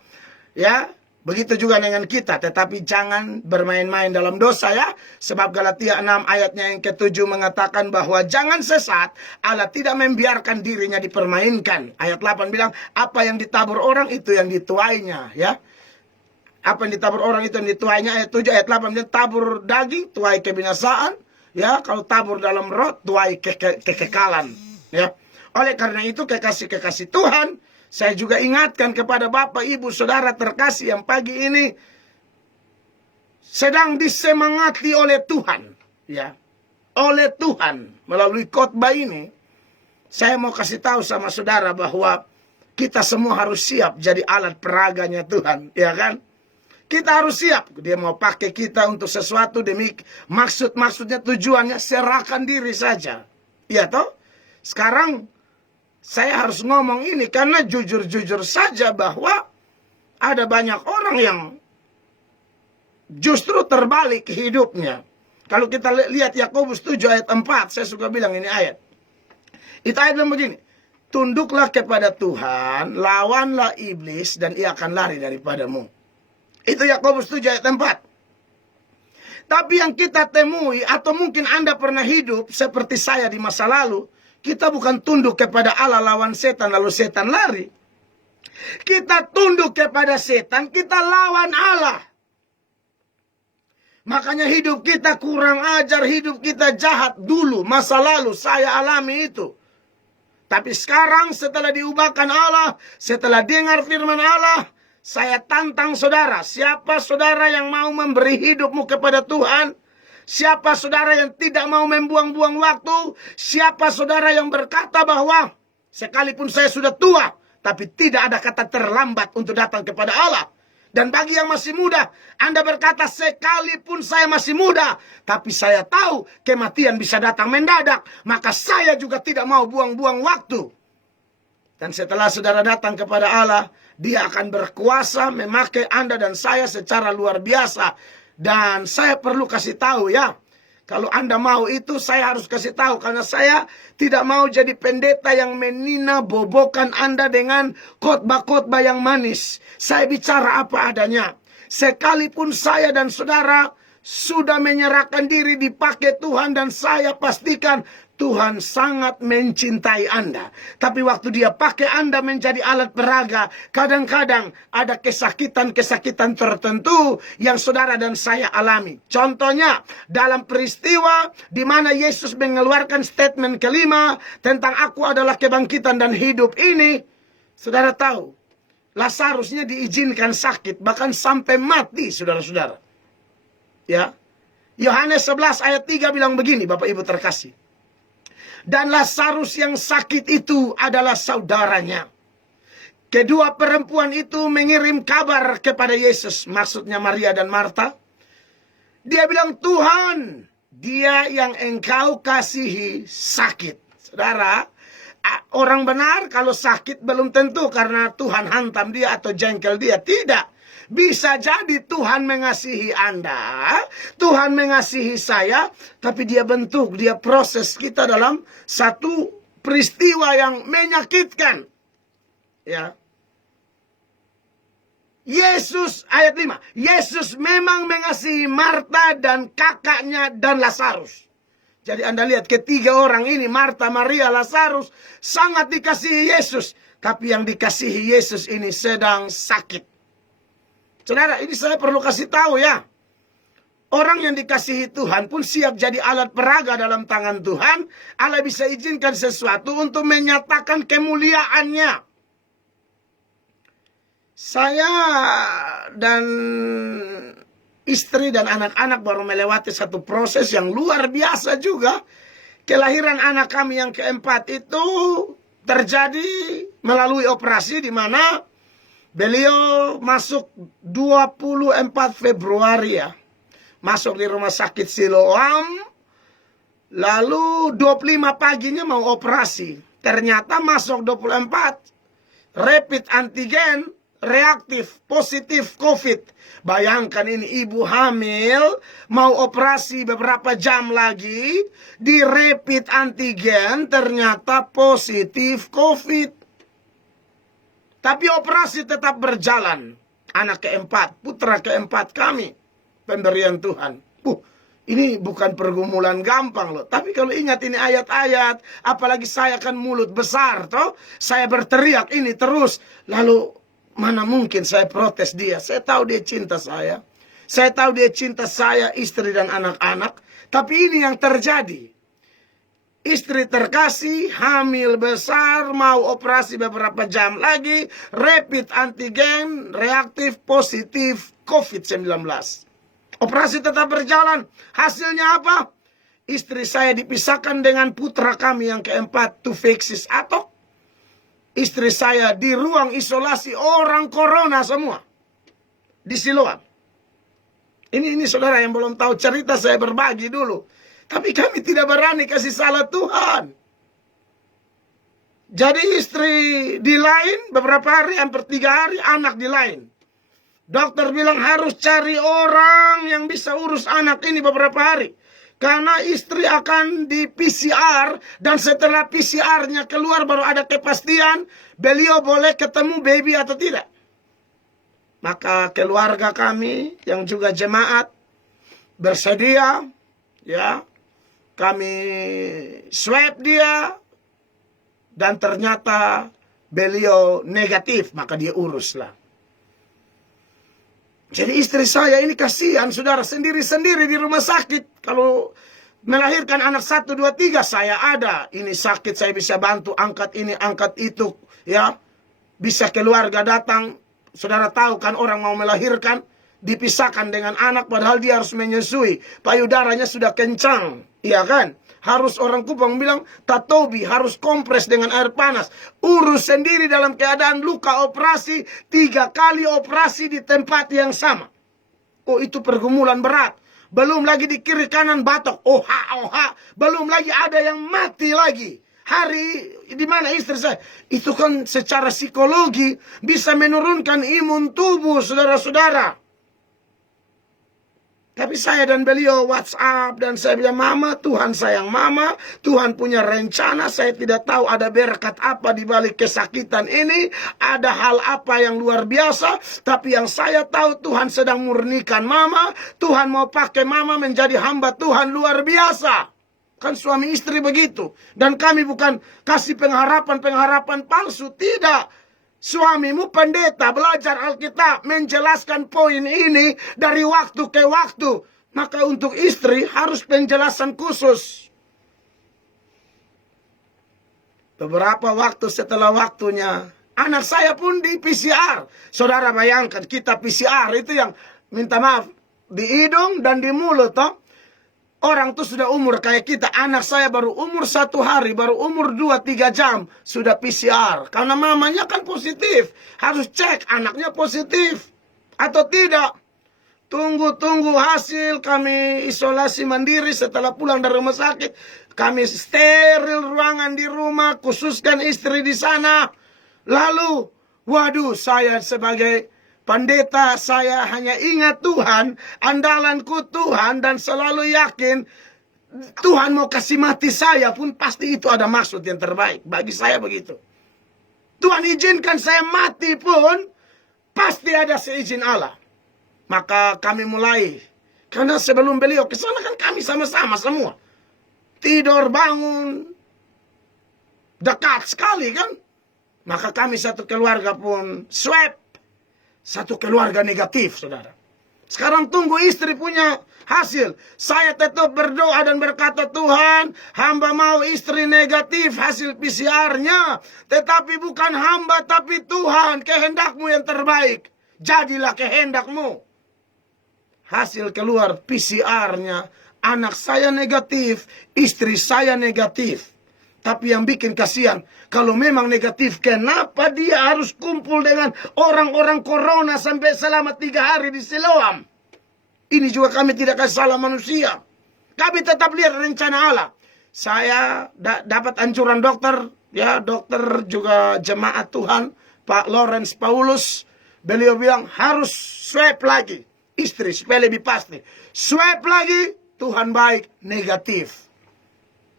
Ya, begitu juga dengan kita. Tetapi jangan bermain-main dalam dosa, ya. Sebab Galatia 6 ayatnya yang ke-7 mengatakan bahwa jangan sesat, Allah tidak membiarkan dirinya dipermainkan. Ayat 8 bilang, apa yang ditabur orang itu yang dituainya, ya. Apa yang ditabur orang itu yang dituainya. Ayat 7, ayat 8 bilang, tabur daging, tuai kebinasaan. Ya, kalau tabur dalam roh, tuai kekekalan. Ya. Oleh karena itu, kekasih-kekasih Tuhan, saya juga ingatkan kepada Bapak, Ibu, Saudara terkasih yang pagi ini sedang disemangati oleh Tuhan, ya, oleh Tuhan melalui khotbah ini. Saya mau kasih tahu sama saudara bahwa kita semua harus siap jadi alat peraganya Tuhan, ya kan? Kita harus siap. Dia mau pakai kita untuk sesuatu demi maksudnya, tujuannya, serahkan diri saja. Ya toh? Sekarang saya harus ngomong ini karena jujur-jujur saja bahwa ada banyak orang yang justru terbalik hidupnya. Kalau kita lihat Yakobus 7 ayat 4, saya suka bilang ini ayat. Itu ayat bilang begini, tunduklah kepada Tuhan, lawanlah iblis, dan ia akan lari daripadamu. Itu Yakobus 7 ayat 4. Tapi yang kita temui, atau mungkin Anda pernah hidup seperti saya di masa lalu, kita bukan tunduk kepada Allah lawan setan, lalu setan lari. Kita tunduk kepada setan, kita lawan Allah. Makanya hidup kita kurang ajar, hidup kita jahat dulu, masa lalu saya alami itu. Tapi sekarang setelah diubahkan Allah, setelah dengar firman Allah, saya tantang saudara, siapa saudara yang mau memberi hidupmu kepada Tuhan? Siapa saudara yang tidak mau membuang-buang waktu? Siapa saudara yang berkata bahwa sekalipun saya sudah tua, tapi tidak ada kata terlambat untuk datang kepada Allah? Dan bagi yang masih muda, Anda berkata sekalipun saya masih muda, tapi saya tahu kematian bisa datang mendadak, maka saya juga tidak mau buang-buang waktu. Dan setelah saudara datang kepada Allah, Dia akan berkuasa memakai Anda dan saya secara luar biasa. Dan saya perlu kasih tahu ya, kalau Anda mau itu saya harus kasih tahu, karena saya tidak mau jadi pendeta yang menina bobokan Anda dengan khotbah-khotbah yang manis. Saya bicara apa adanya. Sekalipun saya dan saudara sudah menyerahkan diri dipakai Tuhan, dan saya pastikan Tuhan sangat mencintai Anda. Tapi waktu Dia pakai Anda menjadi alat peraga, kadang-kadang ada kesakitan-kesakitan tertentu yang saudara dan saya alami. Contohnya, dalam peristiwa di mana Yesus mengeluarkan statement kelima tentang aku adalah kebangkitan dan hidup ini, saudara tahu, Lazarusnya diizinkan sakit, bahkan sampai mati, saudara-saudara. Ya, Yohanes 11 ayat 3 bilang begini, Bapak Ibu terkasih. Dan Lazarus yang sakit itu adalah saudaranya. Kedua perempuan itu mengirim kabar kepada Yesus, maksudnya Maria dan Marta. Dia bilang, Tuhan, dia yang engkau kasihi sakit. Saudara, orang benar kalau sakit belum tentu karena Tuhan hantam dia atau jengkel dia. Tidak. Bisa jadi Tuhan mengasihi Anda, Tuhan mengasihi saya, tapi Dia bentuk, Dia proses kita dalam satu peristiwa yang menyakitkan. Ya. Yesus, ayat 5, Yesus memang mengasihi Marta dan kakaknya dan Lazarus. Jadi Anda lihat ketiga orang ini, Marta, Maria, Lazarus, sangat dikasihi Yesus. Tapi yang dikasihi Yesus ini sedang sakit. Saudara, ini saya perlu kasih tahu ya. Orang yang dikasihi Tuhan pun siap jadi alat peraga dalam tangan Tuhan. Allah bisa izinkan sesuatu untuk menyatakan kemuliaannya. Saya dan istri dan anak-anak baru melewati satu proses yang luar biasa juga. Kelahiran anak kami yang keempat itu terjadi melalui operasi di mana beliau masuk 24 Februari ya. Masuk di rumah sakit Siloam. Lalu 25 paginya mau operasi. Ternyata masuk 24. Rapid antigen reaktif, positif COVID. Bayangkan ini ibu hamil mau operasi beberapa jam lagi. Di rapid antigen ternyata positif COVID. Tapi operasi tetap berjalan. Anak keempat, putra keempat kami. Pemberian Tuhan. Ini bukan pergumulan gampang loh. Tapi kalau ingat ini ayat-ayat. Apalagi saya kan mulut besar toh. Saya berteriak ini terus. Lalu mana mungkin saya protes dia. Saya tahu dia cinta saya. Saya tahu dia cinta saya, istri dan anak-anak. Tapi ini yang terjadi. Istri terkasih, hamil besar, mau operasi beberapa jam lagi, rapid antigen, reaktif, positif, COVID-19. Operasi tetap berjalan. Hasilnya apa? Istri saya dipisahkan dengan putra kami yang keempat, tufeksis atok. Istri saya di ruang isolasi orang corona semua. Di Siloam. Ini saudara yang belum tahu cerita, saya berbagi dulu. Tapi kami tidak berani kasih salah Tuhan. Jadi istri di lain, beberapa hari, hampir 3 hari, anak di lain. Dokter bilang harus cari orang yang bisa urus anak ini beberapa hari. Karena istri akan di PCR, dan setelah PCR-nya keluar baru ada kepastian beliau boleh ketemu baby atau tidak. Maka keluarga kami yang juga jemaat bersedia, ya, kami swab dia, dan ternyata beliau negatif, maka dia uruslah. Jadi istri saya ini kasihan, saudara, sendiri-sendiri di rumah sakit. Kalau melahirkan anak 1, 2, 3, saya ada. Ini sakit, saya bisa bantu, angkat ini, angkat itu, ya. Bisa keluarga datang. Saudara tahu kan orang mau melahirkan, dipisahkan dengan anak, padahal dia harus menyusui. Payudaranya sudah kencang, iya kan? Harus orang Kupang bilang, tatobi, harus kompres dengan air panas. Urus sendiri dalam keadaan luka, operasi, 3 kali operasi di tempat yang sama. Oh, itu pergumulan berat. Belum lagi di kiri kanan batok. Oha, oha. Belum lagi ada yang mati lagi. Hari di mana istri saya? Itu kan secara psikologi bisa menurunkan imun tubuh, saudara-saudara. Tapi saya dan beliau WhatsApp, dan saya bilang, Mama, Tuhan sayang Mama, Tuhan punya rencana, saya tidak tahu ada berkat apa di balik kesakitan ini, ada hal apa yang luar biasa, tapi yang saya tahu Tuhan sedang murnikan Mama, Tuhan mau pakai Mama menjadi hamba Tuhan luar biasa. Kan suami istri begitu. Dan kami bukan kasih pengharapan palsu, tidak. Suamimu pendeta, belajar Alkitab, menjelaskan poin ini dari waktu ke waktu. Maka untuk istri harus penjelasan khusus. Beberapa waktu setelah waktunya, anak saya pun di PCR. Saudara bayangkan, kita PCR itu yang, minta maaf, di hidung dan di mulut, toh. Orang tuh sudah umur kayak kita. Anak saya baru umur 1 hari, baru umur 2-3 jam sudah PCR. Karena mamanya kan positif. Harus cek anaknya positif atau tidak. Tunggu hasil, kami isolasi mandiri setelah pulang dari rumah sakit. Kami steril ruangan di rumah, khususkan istri di sana. Lalu, waduh, saya sebagai pendeta, saya hanya ingat Tuhan, andalanku Tuhan, dan selalu yakin Tuhan mau kasih mati saya pun pasti itu ada maksud yang terbaik. Bagi saya begitu. Tuhan izinkan saya mati pun pasti ada seizin Allah. Maka kami mulai, karena sebelum beliau ke sana kan kami sama-sama semua. Tidur, bangun, dekat sekali kan. Maka kami satu keluarga pun swab. Satu keluarga negatif, saudara. Sekarang tunggu istri punya hasil. Saya tetap berdoa dan berkata, Tuhan, hamba mau istri negatif hasil PCR-nya. Tetapi bukan hamba, tapi Tuhan, kehendakmu yang terbaik. Jadilah kehendakmu. Hasil keluar PCR-nya, anak saya negatif, istri saya negatif. Tapi yang bikin kasihan, kalau memang negatif, kenapa dia harus kumpul dengan orang-orang corona sampai selama 3 hari di Siloam? Ini juga kami tidak kasih salah manusia. Kami tetap lihat rencana Allah. Saya dapat anjuran dokter, ya, dokter juga jemaat Tuhan, Pak Lawrence Paulus. Beliau bilang harus swab lagi. Istri supaya lebih pasti. Swab lagi, Tuhan baik, negatif.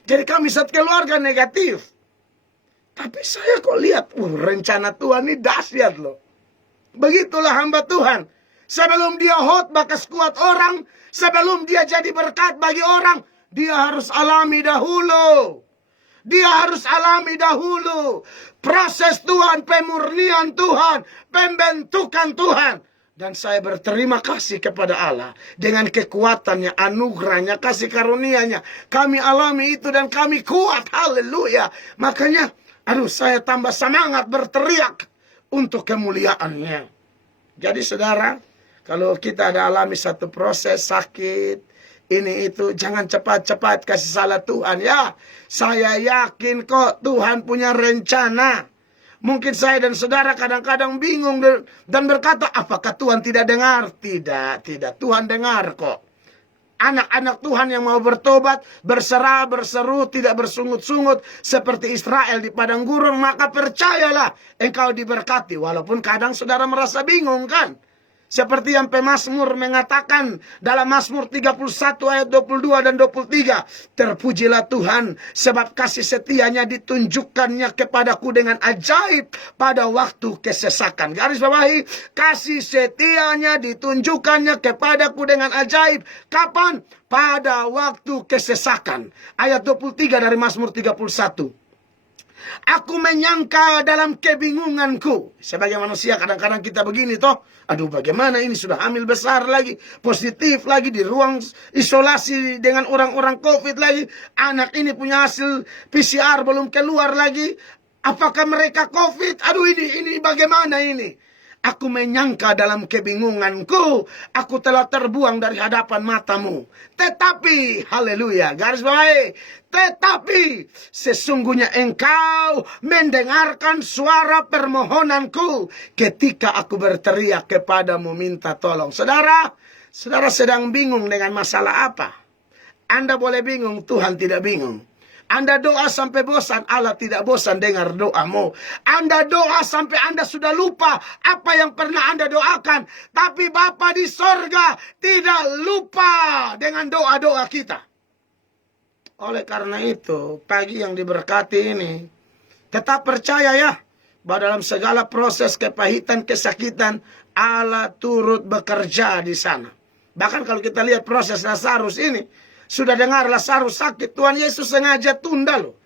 Jadi kami satu keluarga negatif. Tapi saya kok lihat, rencana Tuhan ini dahsyat loh. Begitulah hamba Tuhan. Sebelum dia khotbah kuat orang, sebelum dia jadi berkat bagi orang, dia harus alami dahulu. Dia harus alami dahulu proses Tuhan, pemurnian Tuhan, pembentukan Tuhan. Dan saya berterima kasih kepada Allah. Dengan kekuatannya, anugerahnya, kasih karunia-Nya. Kami alami itu dan kami kuat. Haleluya. Makanya, saya tambah semangat berteriak untuk kemuliaan-Nya. Jadi saudara, kalau kita ada alami satu proses sakit, ini itu, jangan cepat-cepat kasih salah Tuhan. Ya, saya yakin kok Tuhan punya rencana. Mungkin saya dan saudara kadang-kadang bingung dan berkata, apakah Tuhan tidak dengar? Tidak. Tuhan dengar kok. anak-anak Tuhan yang mau bertobat, berserah, berseru, tidak bersungut-sungut seperti Israel di padang gurun, maka percayalah engkau diberkati. Walaupun kadang saudara merasa bingung kan? Seperti yang pemazmur mengatakan dalam Mazmur 31 ayat 22 dan 23. Terpujilah Tuhan sebab kasih setianya ditunjukkannya kepadaku dengan ajaib pada waktu kesesakan. Garis bawahi, kasih setianya ditunjukkannya kepadaku dengan ajaib. Kapan? Pada waktu kesesakan. Ayat 23 dari Mazmur 31. Aku menyangka dalam kebingunganku. Sebagai manusia kadang-kadang kita begini toh. Aduh bagaimana ini sudah hamil besar lagi. Positif lagi di ruang isolasi dengan orang-orang COVID lagi. Anak ini punya hasil PCR belum keluar lagi. Apakah mereka COVID? Aduh ini bagaimana ini? Aku menyangka dalam kebingunganku, aku telah terbuang dari hadapan matamu. Tetapi, haleluya, garis bawahi, tetapi sesungguhnya engkau mendengarkan suara permohonanku ketika aku berteriak kepadamu minta tolong. Saudara sedang bingung dengan masalah apa? Anda boleh bingung, Tuhan tidak bingung. Anda doa sampai bosan, Allah tidak bosan dengar doamu. Anda doa sampai Anda sudah lupa apa yang pernah Anda doakan. Tapi Bapa di sorga tidak lupa dengan doa-doa kita. Oleh karena itu, pagi yang diberkati ini, tetap percaya ya, bahwa dalam segala proses kepahitan, kesakitan, Allah turut bekerja di sana. Bahkan kalau kita lihat proses Lazarus ini, sudah dengar Lazarus sakit, Tuhan Yesus sengaja tunda loh.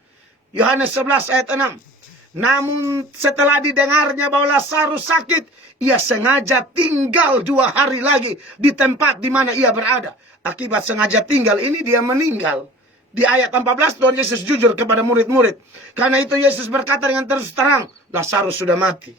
Yohanes 11 ayat 6. Namun setelah didengarnya bahwa Lazarus sakit, ia sengaja tinggal 2 hari lagi di tempat di mana ia berada. Akibat sengaja tinggal ini dia meninggal. Di ayat 14 Tuhan Yesus jujur kepada murid-murid. Karena itu Yesus berkata dengan terus terang, Lazarus sudah mati.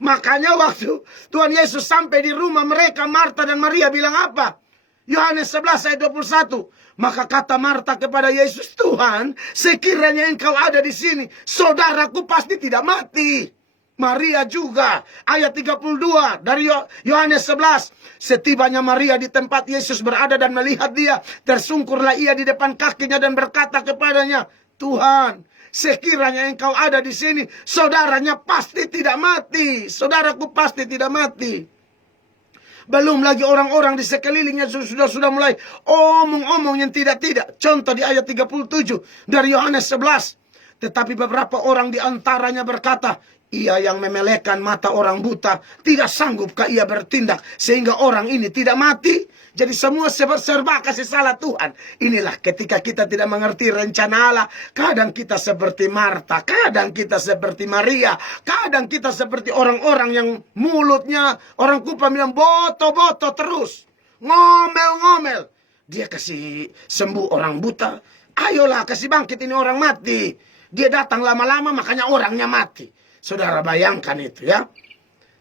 Makanya waktu Tuhan Yesus sampai di rumah mereka, Marta dan Maria bilang apa? Yohanes 11 ayat 21. Maka kata Marta kepada Yesus, Tuhan, sekiranya engkau ada di sini, saudaraku pasti tidak mati. Maria juga. Ayat 32 dari Yohanes 11. Setibanya Maria di tempat Yesus berada dan melihat dia, tersungkurlah ia di depan kakinya dan berkata kepadanya, Tuhan, sekiranya engkau ada di sini, saudaranya pasti tidak mati. Saudaraku pasti tidak mati. Belum lagi orang-orang di sekelilingnya sudah mulai omong-omong yang tidak-tidak. Contoh di ayat 37 dari Yohanes 11. Tetapi beberapa orang di antaranya berkata, ia yang memelekkan mata orang buta, tidak sanggupkah ia bertindak sehingga orang ini tidak mati? Jadi semua serba kasih salah Tuhan. Inilah ketika kita tidak mengerti rencana Allah. Kadang kita seperti Marta, kadang kita seperti Maria, kadang kita seperti orang-orang yang mulutnya, orang Kupang bilang boto-boto terus. Ngomel-ngomel. Dia kasih sembuh orang buta. Ayolah kasih bangkit ini orang mati. Dia datang lama-lama makanya orangnya mati. Saudara bayangkan itu ya.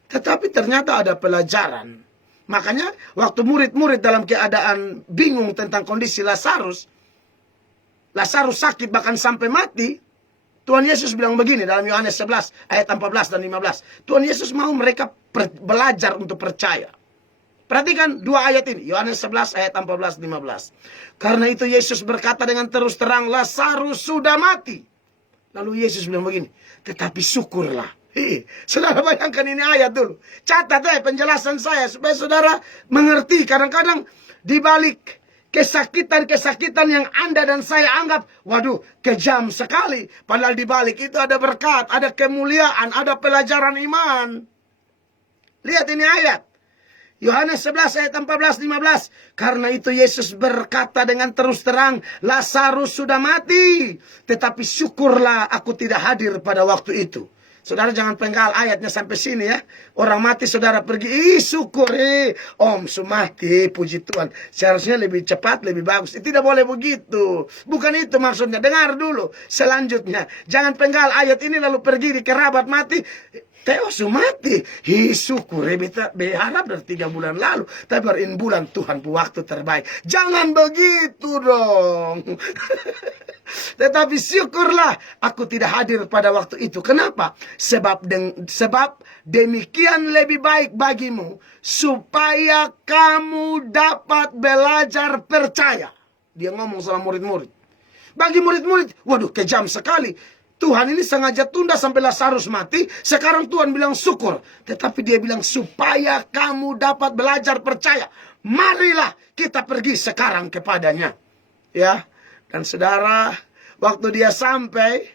Tetapi ternyata ada pelajaran. Makanya waktu murid-murid dalam keadaan bingung tentang kondisi Lazarus sakit bahkan sampai mati, Tuhan Yesus bilang begini dalam Yohanes 11 ayat 14 dan 15. Tuhan Yesus mau mereka belajar untuk percaya. Perhatikan 2 ayat ini, Yohanes 11 ayat 14 15. Karena itu Yesus berkata dengan terus terang, Lazarus sudah mati. Lalu Yesus bilang begini, tetapi syukurlah. Saudara bayangkan ini ayat dulu. Catat penjelasan saya supaya saudara mengerti. Kadang-kadang di balik kesakitan-kesakitan yang Anda dan saya anggap, waduh, kejam sekali. Padahal di balik itu ada berkat, ada kemuliaan, ada pelajaran iman. Lihat ini ayat. Yohanes 11 ayat 14-15. Karena itu Yesus berkata dengan terus terang, Lazarus sudah mati. Tetapi syukurlah aku tidak hadir pada waktu itu. Saudara jangan penggal ayatnya sampai sini ya. Orang mati saudara pergi, syukur, om sumati, puji Tuhan. Seharusnya lebih cepat, lebih bagus. Tidak boleh begitu. Bukan itu maksudnya. Dengar dulu. Selanjutnya, jangan penggal ayat ini lalu pergi di kerabat mati. Teo sumati. Hi syukur. Beta berharap dari 3 bulan lalu. Tapi baru in bulan Tuhan waktu terbaik. Jangan begitu dong. Tetapi syukurlah aku tidak hadir pada waktu itu. Kenapa? Sebab demikian lebih baik bagimu. Supaya kamu dapat belajar percaya. Dia ngomong sama murid-murid. Bagi murid-murid, waduh kejam sekali. Tuhan ini sengaja tunda sampai Lazarus mati. Sekarang Tuhan bilang syukur. Tetapi dia bilang supaya kamu dapat belajar percaya. Marilah kita pergi sekarang kepadanya. Ya. Dan saudara, waktu dia sampai,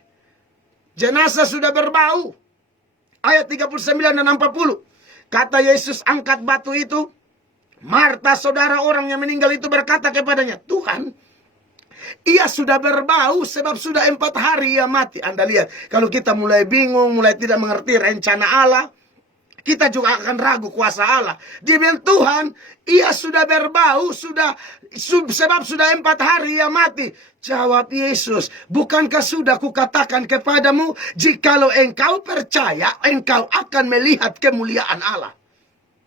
jenazah sudah berbau. Ayat 39 dan 40. Kata Yesus, angkat batu itu. Marta, saudara orang yang meninggal itu berkata kepadanya, Tuhan, ia sudah berbau sebab sudah 4 hari ia mati. Anda lihat, kalau kita mulai bingung, mulai tidak mengerti rencana Allah, kita juga akan ragu kuasa Allah. Dia bilang, Tuhan, ia sudah berbau, sebab sudah 4 hari ia mati. Jawab Yesus, bukankah sudah kukatakan kepadamu, jikalau engkau percaya, engkau akan melihat kemuliaan Allah.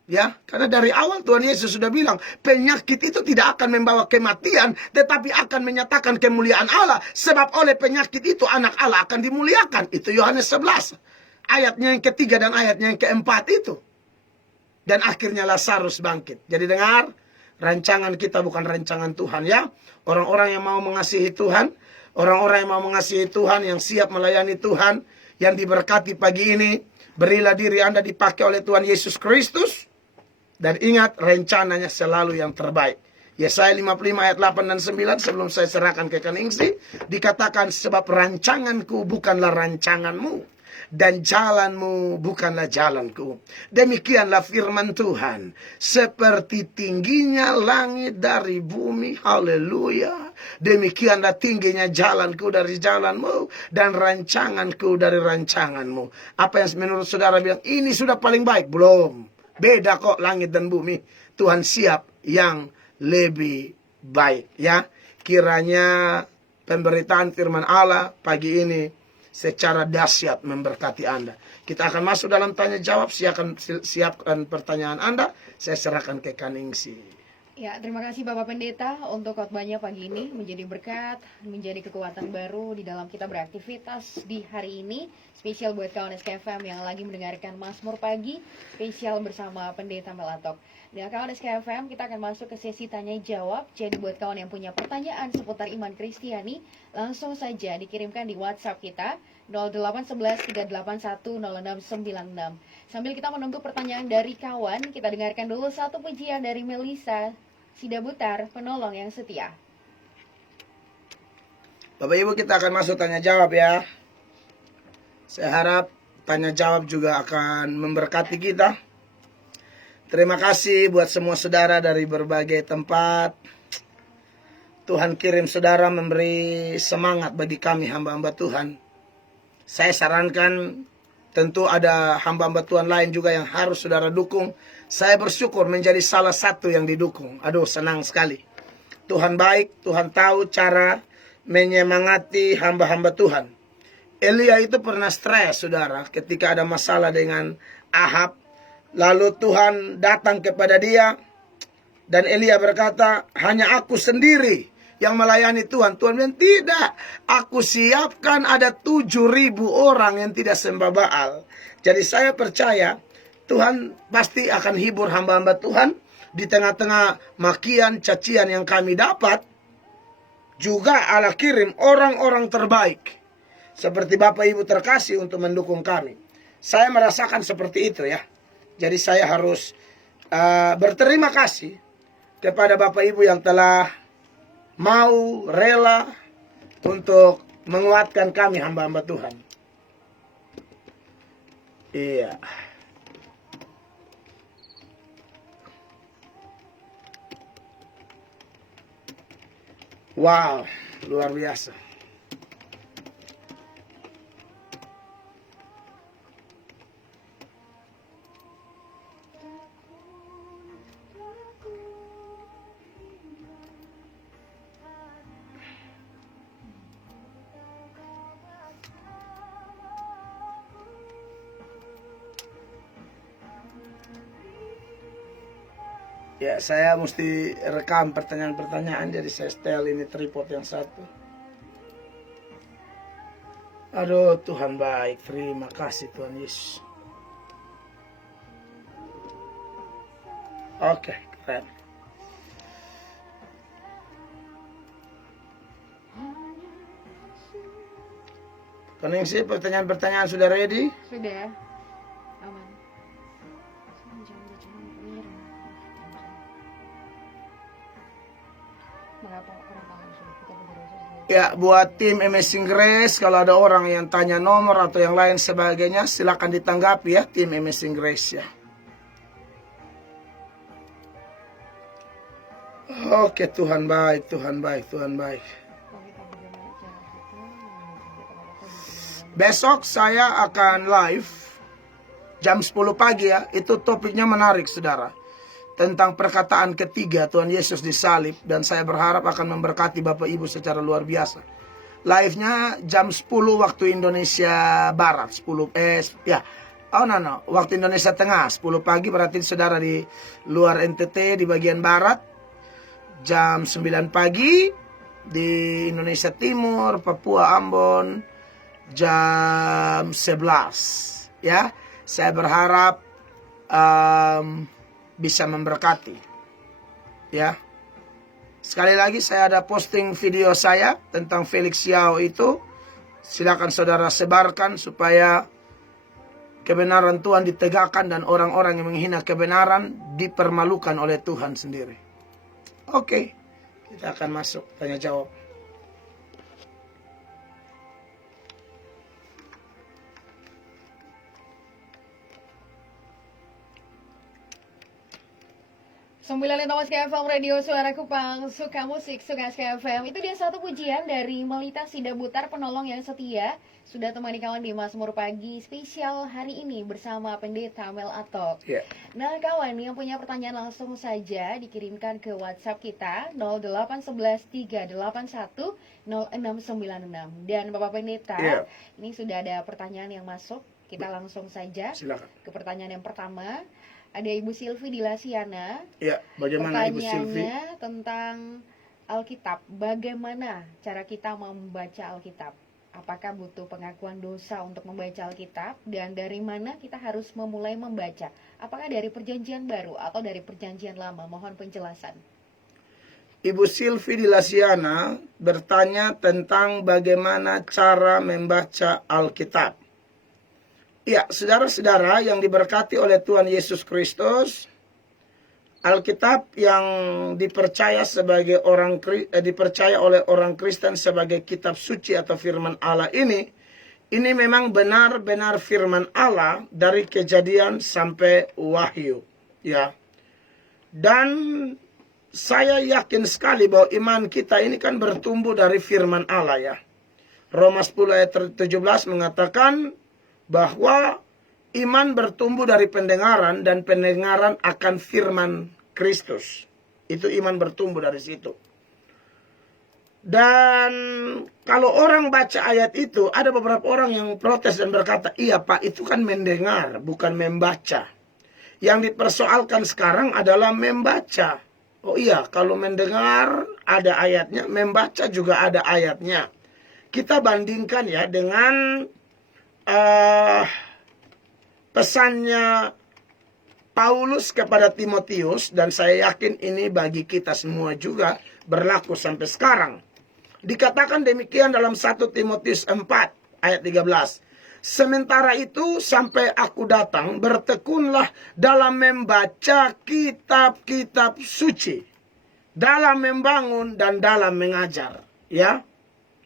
Ya, karena dari awal Tuhan Yesus sudah bilang, penyakit itu tidak akan membawa kematian, tetapi akan menyatakan kemuliaan Allah. Sebab oleh penyakit itu anak Allah akan dimuliakan. Itu Yohanes 11. Ayatnya yang ketiga dan ayatnya yang keempat itu. Dan akhirnya Lazarus bangkit. Jadi dengar, rancangan kita bukan rancangan Tuhan ya. Orang-orang yang mau mengasihi Tuhan, orang-orang yang mau mengasihi Tuhan, yang siap melayani Tuhan, yang diberkati pagi ini, berilah diri Anda dipakai oleh Tuhan Yesus Kristus. Dan ingat, rencananya selalu yang terbaik. Yesaya 55 ayat 8 dan 9 sebelum saya serahkan ke Kaningsi, dikatakan sebab rancanganku bukanlah rancanganmu dan jalanmu bukanlah jalanku. Demikianlah firman Tuhan, seperti tingginya langit dari bumi, haleluya. Demikianlah tingginya jalanku dari jalanmu dan rancanganku dari rancanganmu. Apa yang menurut saudara bilang ini sudah paling baik? Belum. Beda kok langit dan bumi. Tuhan siap yang lebih baik ya. Kiranya pemberitaan firman Allah pagi ini secara dahsyat memberkati Anda. Kita akan masuk dalam tanya jawab. Siapkan pertanyaan Anda. Saya serahkan ke Kaningsi. Ya, terima kasih Bapak Pendeta untuk khotbahnya pagi ini, menjadi berkat, menjadi kekuatan baru di dalam kita beraktivitas di hari ini. Spesial buat kawan SKFM yang lagi mendengarkan Mazmur Pagi, spesial bersama Pendeta Melatok. Dan kawan SKFM, kita akan masuk ke sesi tanya jawab. Jadi buat kawan yang punya pertanyaan seputar iman Kristiani, langsung saja dikirimkan di WhatsApp kita 0811 381 0696. Sambil kita menunggu pertanyaan dari kawan, kita dengarkan dulu satu pujian dari Melisa Sidabutar, penolong yang setia. Bapak Ibu, kita akan masuk tanya jawab ya. Saya harap tanya jawab juga akan memberkati kita. Terima kasih buat semua saudara dari berbagai tempat. Tuhan kirim saudara memberi semangat bagi kami hamba-hamba Tuhan. Saya sarankan, tentu ada hamba-hamba Tuhan lain juga yang harus saudara dukung. Saya bersyukur menjadi salah satu yang didukung. Aduh, senang sekali. Tuhan baik, Tuhan tahu cara menyemangati hamba-hamba Tuhan. Elia itu pernah stres, saudara, ketika ada masalah dengan Ahab. Lalu Tuhan datang kepada dia, dan Elia berkata, hanya aku sendiri yang melayani Tuhan. Tuhan bilang, tidak, aku siapkan ada 7.000 orang yang tidak sembah Baal. Jadi saya percaya Tuhan pasti akan hibur hamba-hamba Tuhan. Di tengah-tengah makian, cacian yang kami dapat, juga Allah kirim orang-orang terbaik seperti Bapak Ibu terkasih untuk mendukung kami. Saya merasakan seperti itu ya. Jadi saya harus berterima kasih kepada Bapak Ibu yang telah mau rela untuk menguatkan kami hamba-hamba Tuhan. Iya. Wow, luar biasa. Ya, saya mesti rekam pertanyaan-pertanyaan, jadi saya setel ini tripod yang satu. Aduh, Tuhan baik. Terima kasih Tuhan Yesus. Oke, keren. Koneksi pertanyaan-pertanyaan sudah ready? Sudah. Aman. Mengapa orang tangan sudah kita berdosa? Ya, buat tim Amazing Grace, kalau ada orang yang tanya nomor atau yang lain sebagainya, silakan ditanggapi ya, tim Amazing Grace ya. Oke, Tuhan baik, Tuhan baik, Tuhan baik. Besok saya akan live jam 10 pagi ya. Itu topiknya menarik, saudara. Tentang perkataan ketiga Tuhan Yesus disalib. Dan saya berharap akan memberkati Bapak Ibu secara luar biasa. Live-nya jam 10 waktu Indonesia Barat. 10, ya. Oh no. Waktu Indonesia Tengah. 10 pagi berarti saudara di luar NTT di bagian Barat. Jam 9 pagi di Indonesia Timur, Papua, Ambon. Jam 11 ya. Saya berharap bisa memberkati ya. Sekali lagi saya ada posting video saya tentang Felix Yao itu. Silakan saudara sebarkan supaya kebenaran Tuhan ditegakkan dan orang-orang yang menghina kebenaran dipermalukan oleh Tuhan sendiri. Oke, kita akan masuk tanya jawab. Sembilan Thomas KFM Radio Suara Kupang, suka musik, suka KFM. Itu dia satu pujian dari Melita Sidabutar, penolong yang setia. Sudah temani kawan di Mazmur Pagi spesial hari ini bersama Pendeta Mel Atok. Yeah. Nah kawan yang punya pertanyaan langsung saja dikirimkan ke WhatsApp kita 0811 381 0696. Dan Bapak Pendeta, ini sudah ada pertanyaan yang masuk. Kita langsung saja Silakan. ke pertanyaan yang pertama. Ada Ibu Silvi di Lasiana. Ya, bagaimana Ibu Silvi? Pertanyaannya tentang Alkitab. Bagaimana cara kita membaca Alkitab? Apakah butuh pengakuan dosa untuk membaca Alkitab? Dan dari mana kita harus memulai membaca? Apakah dari Perjanjian Baru atau dari Perjanjian Lama? Mohon penjelasan. Ibu Silvi di Lasiana bertanya tentang bagaimana cara membaca Alkitab. Ya, saudara-saudara yang diberkati oleh Tuhan Yesus Kristus, Alkitab yang dipercaya oleh orang Kristen sebagai kitab suci atau firman Allah ini memang benar-benar firman Allah dari Kejadian sampai Wahyu, ya. Dan saya yakin sekali bahwa iman kita ini kan bertumbuh dari firman Allah ya. Roma 10 ayat 17 mengatakan bahwa iman bertumbuh dari pendengaran dan pendengaran akan firman Kristus. Itu iman bertumbuh dari situ. Dan kalau orang baca ayat itu, ada beberapa orang yang protes dan berkata, iya Pak, itu kan mendengar, bukan membaca. Yang dipersoalkan sekarang adalah membaca. Oh iya, kalau mendengar ada ayatnya, membaca juga ada ayatnya. Kita bandingkan ya dengan pesannya Paulus kepada Timotius, dan saya yakin ini bagi kita semua juga berlaku sampai sekarang. Dikatakan demikian dalam 1 Timotius 4 ayat 13. Sementara itu sampai aku datang, bertekunlah dalam membaca kitab-kitab suci, dalam membangun dan dalam mengajar. Ya,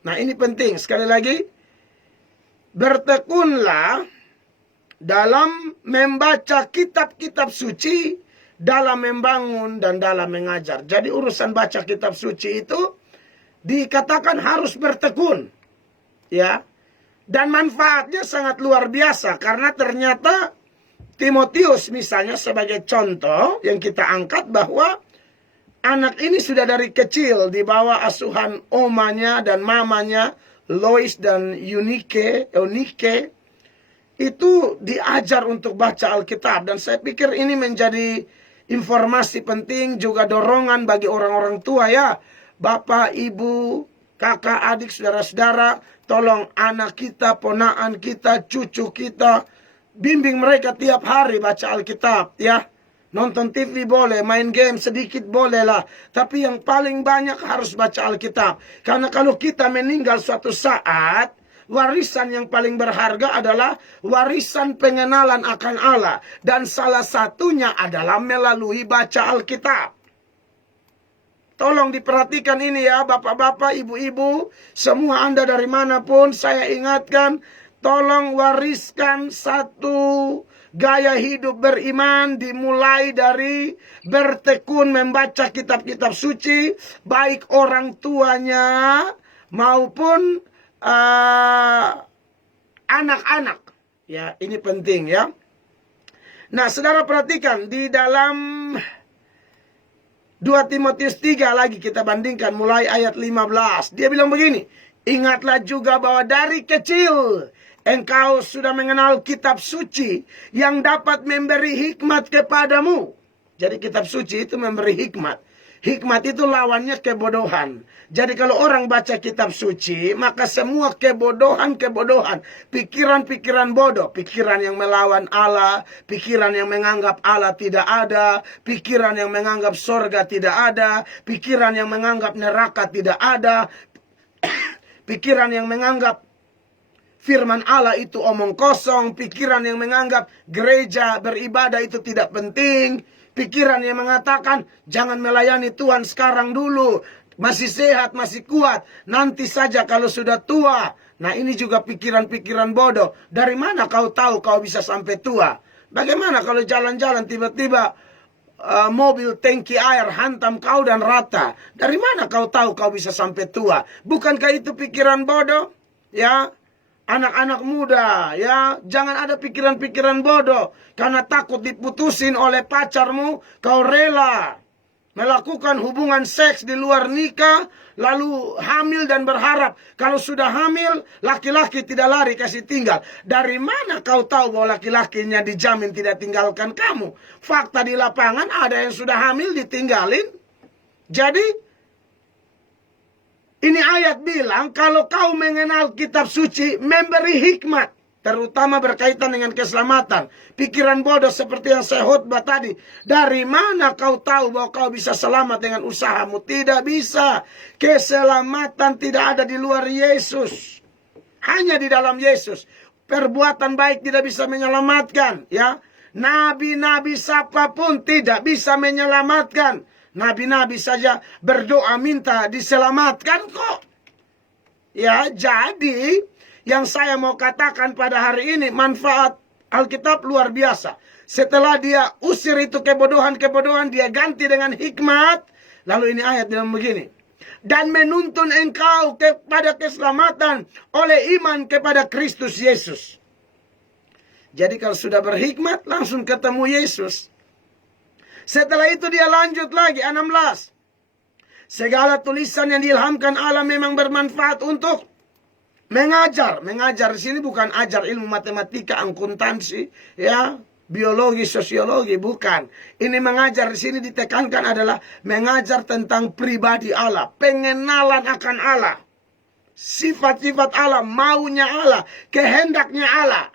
nah ini penting sekali lagi. Bertekunlah dalam membaca kitab-kitab suci, dalam membangun dan dalam mengajar. Jadi urusan baca kitab suci itu dikatakan harus bertekun. Ya. Dan manfaatnya sangat luar biasa. Karena ternyata Timotius misalnya sebagai contoh yang kita angkat bahwa anak ini sudah dari kecil di bawah asuhan omanya dan mamanya, Lois dan Eunike itu diajar untuk baca Alkitab. Dan saya pikir ini menjadi informasi penting, juga dorongan bagi orang-orang tua ya. Bapak, ibu, kakak, adik, saudara-saudara, tolong anak kita, ponaan kita, cucu kita, bimbing mereka tiap hari baca Alkitab ya. Nonton TV boleh, main game sedikit boleh lah. Tapi yang paling banyak harus baca Alkitab. Karena kalau kita meninggal suatu saat, warisan yang paling berharga adalah warisan pengenalan akan Allah. Dan salah satunya adalah melalui baca Alkitab. Tolong diperhatikan ini ya, bapak-bapak, ibu-ibu, semua Anda dari manapun, saya ingatkan, tolong wariskan satu gaya hidup beriman dimulai dari bertekun membaca kitab-kitab suci, baik orang tuanya maupun anak-anak. Ya, ini penting ya. Nah, saudara perhatikan di dalam 2 Timotius 3 lagi kita bandingkan mulai ayat 15. Dia bilang begini, ingatlah juga bahwa dari kecil engkau sudah mengenal kitab suci yang dapat memberi hikmat kepadamu. Jadi kitab suci itu memberi hikmat. Hikmat itu lawannya kebodohan. Jadi kalau orang baca kitab suci, maka semua kebodohan, pikiran-pikiran bodoh, pikiran yang melawan Allah, pikiran yang menganggap Allah tidak ada, pikiran yang menganggap sorga tidak ada, pikiran yang menganggap neraka tidak ada, pikiran yang menganggap firman Allah itu omong kosong, pikiran yang menganggap gereja beribadah itu tidak penting, pikiran yang mengatakan jangan melayani Tuhan sekarang dulu, masih sehat, masih kuat, nanti saja kalau sudah tua. Nah, ini juga pikiran-pikiran bodoh. Dari mana kau tahu kau bisa sampai tua? Bagaimana kalau jalan-jalan tiba-tiba mobil tangki air hantam kau dan rata? Dari mana kau tahu kau bisa sampai tua? Bukankah itu pikiran bodoh? Ya, anak-anak muda, ya, jangan ada pikiran-pikiran bodoh. Karena takut diputusin oleh pacarmu, kau rela melakukan hubungan seks di luar nikah, lalu hamil dan berharap kalau sudah hamil, laki-laki tidak lari kasih tinggal. Dari mana kau tahu bahwa laki-lakinya dijamin tidak tinggalkan kamu? Fakta di lapangan ada yang sudah hamil ditinggalin. Jadi ini ayat bilang kalau kau mengenal kitab suci memberi hikmat, terutama berkaitan dengan keselamatan. Pikiran bodoh seperti yang saya khotbah tadi. Dari mana kau tahu bahwa kau bisa selamat dengan usahamu? Tidak bisa. Keselamatan tidak ada di luar Yesus. Hanya di dalam Yesus. Perbuatan baik tidak bisa menyelamatkan. Ya, nabi-nabi siapapun tidak bisa menyelamatkan. Nabi-nabi saja berdoa minta diselamatkan kok. Ya, jadi yang saya mau katakan pada hari ini, manfaat Alkitab luar biasa. Setelah dia usir itu kebodohan-kebodohan, dia ganti dengan hikmat. Lalu ini ayat bilang begini, dan menuntun engkau kepada keselamatan oleh iman kepada Kristus Yesus. Jadi kalau sudah berhikmat, langsung ketemu Yesus. Setelah itu dia lanjut lagi 16. Segala tulisan yang diilhamkan Allah memang bermanfaat untuk mengajar. Mengajar di sini bukan ajar ilmu matematika, akuntansi, ya, biologi, sosiologi, bukan. Ini mengajar di sini ditekankan adalah mengajar tentang pribadi Allah, pengenalan akan Allah, sifat-sifat Allah, maunya Allah, kehendaknya Allah.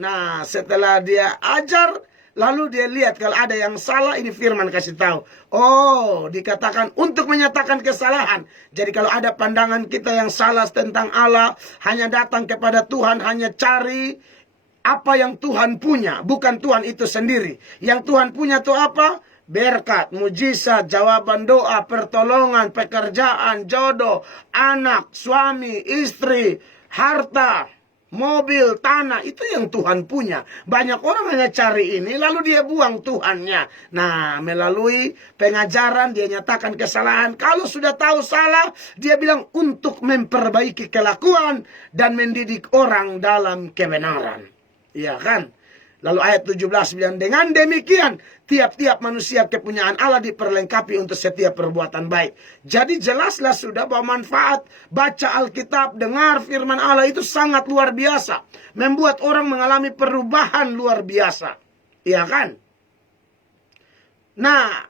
Nah, setelah dia ajar, lalu dia lihat kalau ada yang salah, ini firman kasih tahu. Oh, dikatakan untuk menyatakan kesalahan. Jadi kalau ada pandangan kita yang salah tentang Allah, hanya datang kepada Tuhan, hanya cari apa yang Tuhan punya, bukan Tuhan itu sendiri. Yang Tuhan punya itu apa? Berkat, mujizat, jawaban doa, pertolongan, pekerjaan, jodoh, anak, suami, istri, harta, mobil, tanah, itu yang Tuhan punya. Banyak orang hanya cari ini, lalu dia buang Tuhannya. Nah, melalui pengajaran dia nyatakan kesalahan. Kalau sudah tahu salah, dia bilang untuk memperbaiki kelakuan dan mendidik orang dalam kebenaran. Iya kan? Lalu ayat 17 bilang, dengan demikian tiap-tiap manusia kepunyaan Allah diperlengkapi untuk setiap perbuatan baik. Jadi jelaslah sudah bahwa manfaat baca Alkitab, dengar firman Allah itu sangat luar biasa. Membuat orang mengalami perubahan luar biasa. Iya kan? Nah,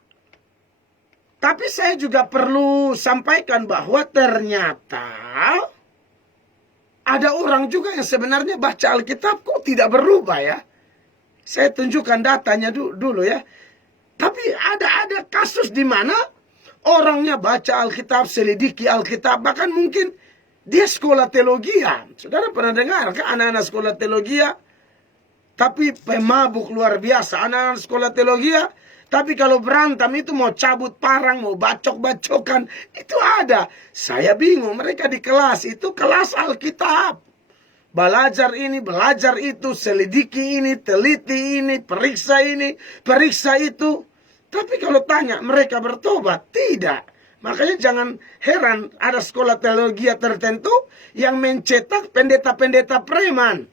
tapi saya juga perlu sampaikan bahwa ternyata ada orang juga yang sebenarnya baca Alkitab kok tidak berubah ya. Saya tunjukkan datanya dulu ya. Tapi ada kasus di mana orangnya baca Alkitab, selidiki Alkitab, bahkan mungkin dia sekolah teologi. Saudara pernah dengar kan anak-anak sekolah teologi, tapi pemabuk luar biasa. Anak-anak sekolah teologi, tapi kalau berantem itu mau cabut parang, mau bacok-bacokan, itu ada. Saya bingung, mereka di kelas itu kelas Alkitab. Belajar ini, belajar itu, selidiki ini, teliti ini, periksa itu. Tapi kalau tanya mereka bertobat, tidak. Makanya jangan heran ada sekolah teologi tertentu yang mencetak pendeta-pendeta preman.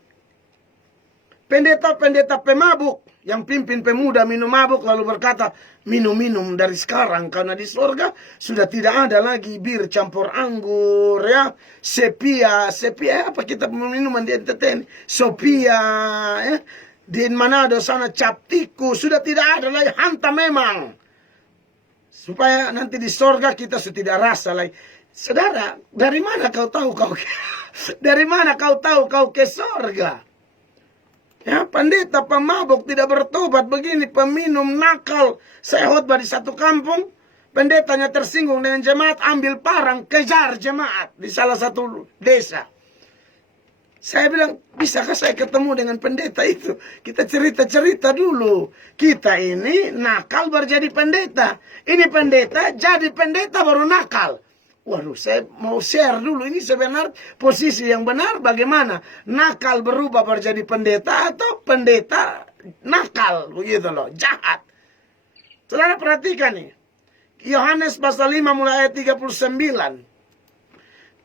Pendeta-pendeta pemabuk yang pimpin pemuda minum mabuk lalu berkata, minum-minum dari sekarang karena di surga sudah tidak ada lagi bir campur anggur ya, sepia apa kita minuman di entertain, sopia ya, di Manado sana cap tikus sudah tidak ada lagi, hantam memang. Supaya nanti di surga kita sudah tidak rasa lagi. Saudara, dari mana kau tahu dari mana kau tahu kau ke surga? Ya, pendeta pemabuk tidak bertobat begini, peminum nakal. Saya khotbah di satu kampung, pendetanya tersinggung dengan jemaat, ambil parang, kejar jemaat di salah satu desa. Saya bilang, bisakah saya ketemu dengan pendeta itu? Kita cerita-cerita dulu. Kita ini nakal baru jadi pendeta. Ini pendeta, jadi pendeta baru nakal. Waduh, saya mau share dulu. Ini sebenarnya posisi yang benar bagaimana? Nakal berubah menjadi pendeta atau pendeta nakal? Begitu loh, jahat. Saudara perhatikan nih. Yohanes pasal 5 mulai ayat 39.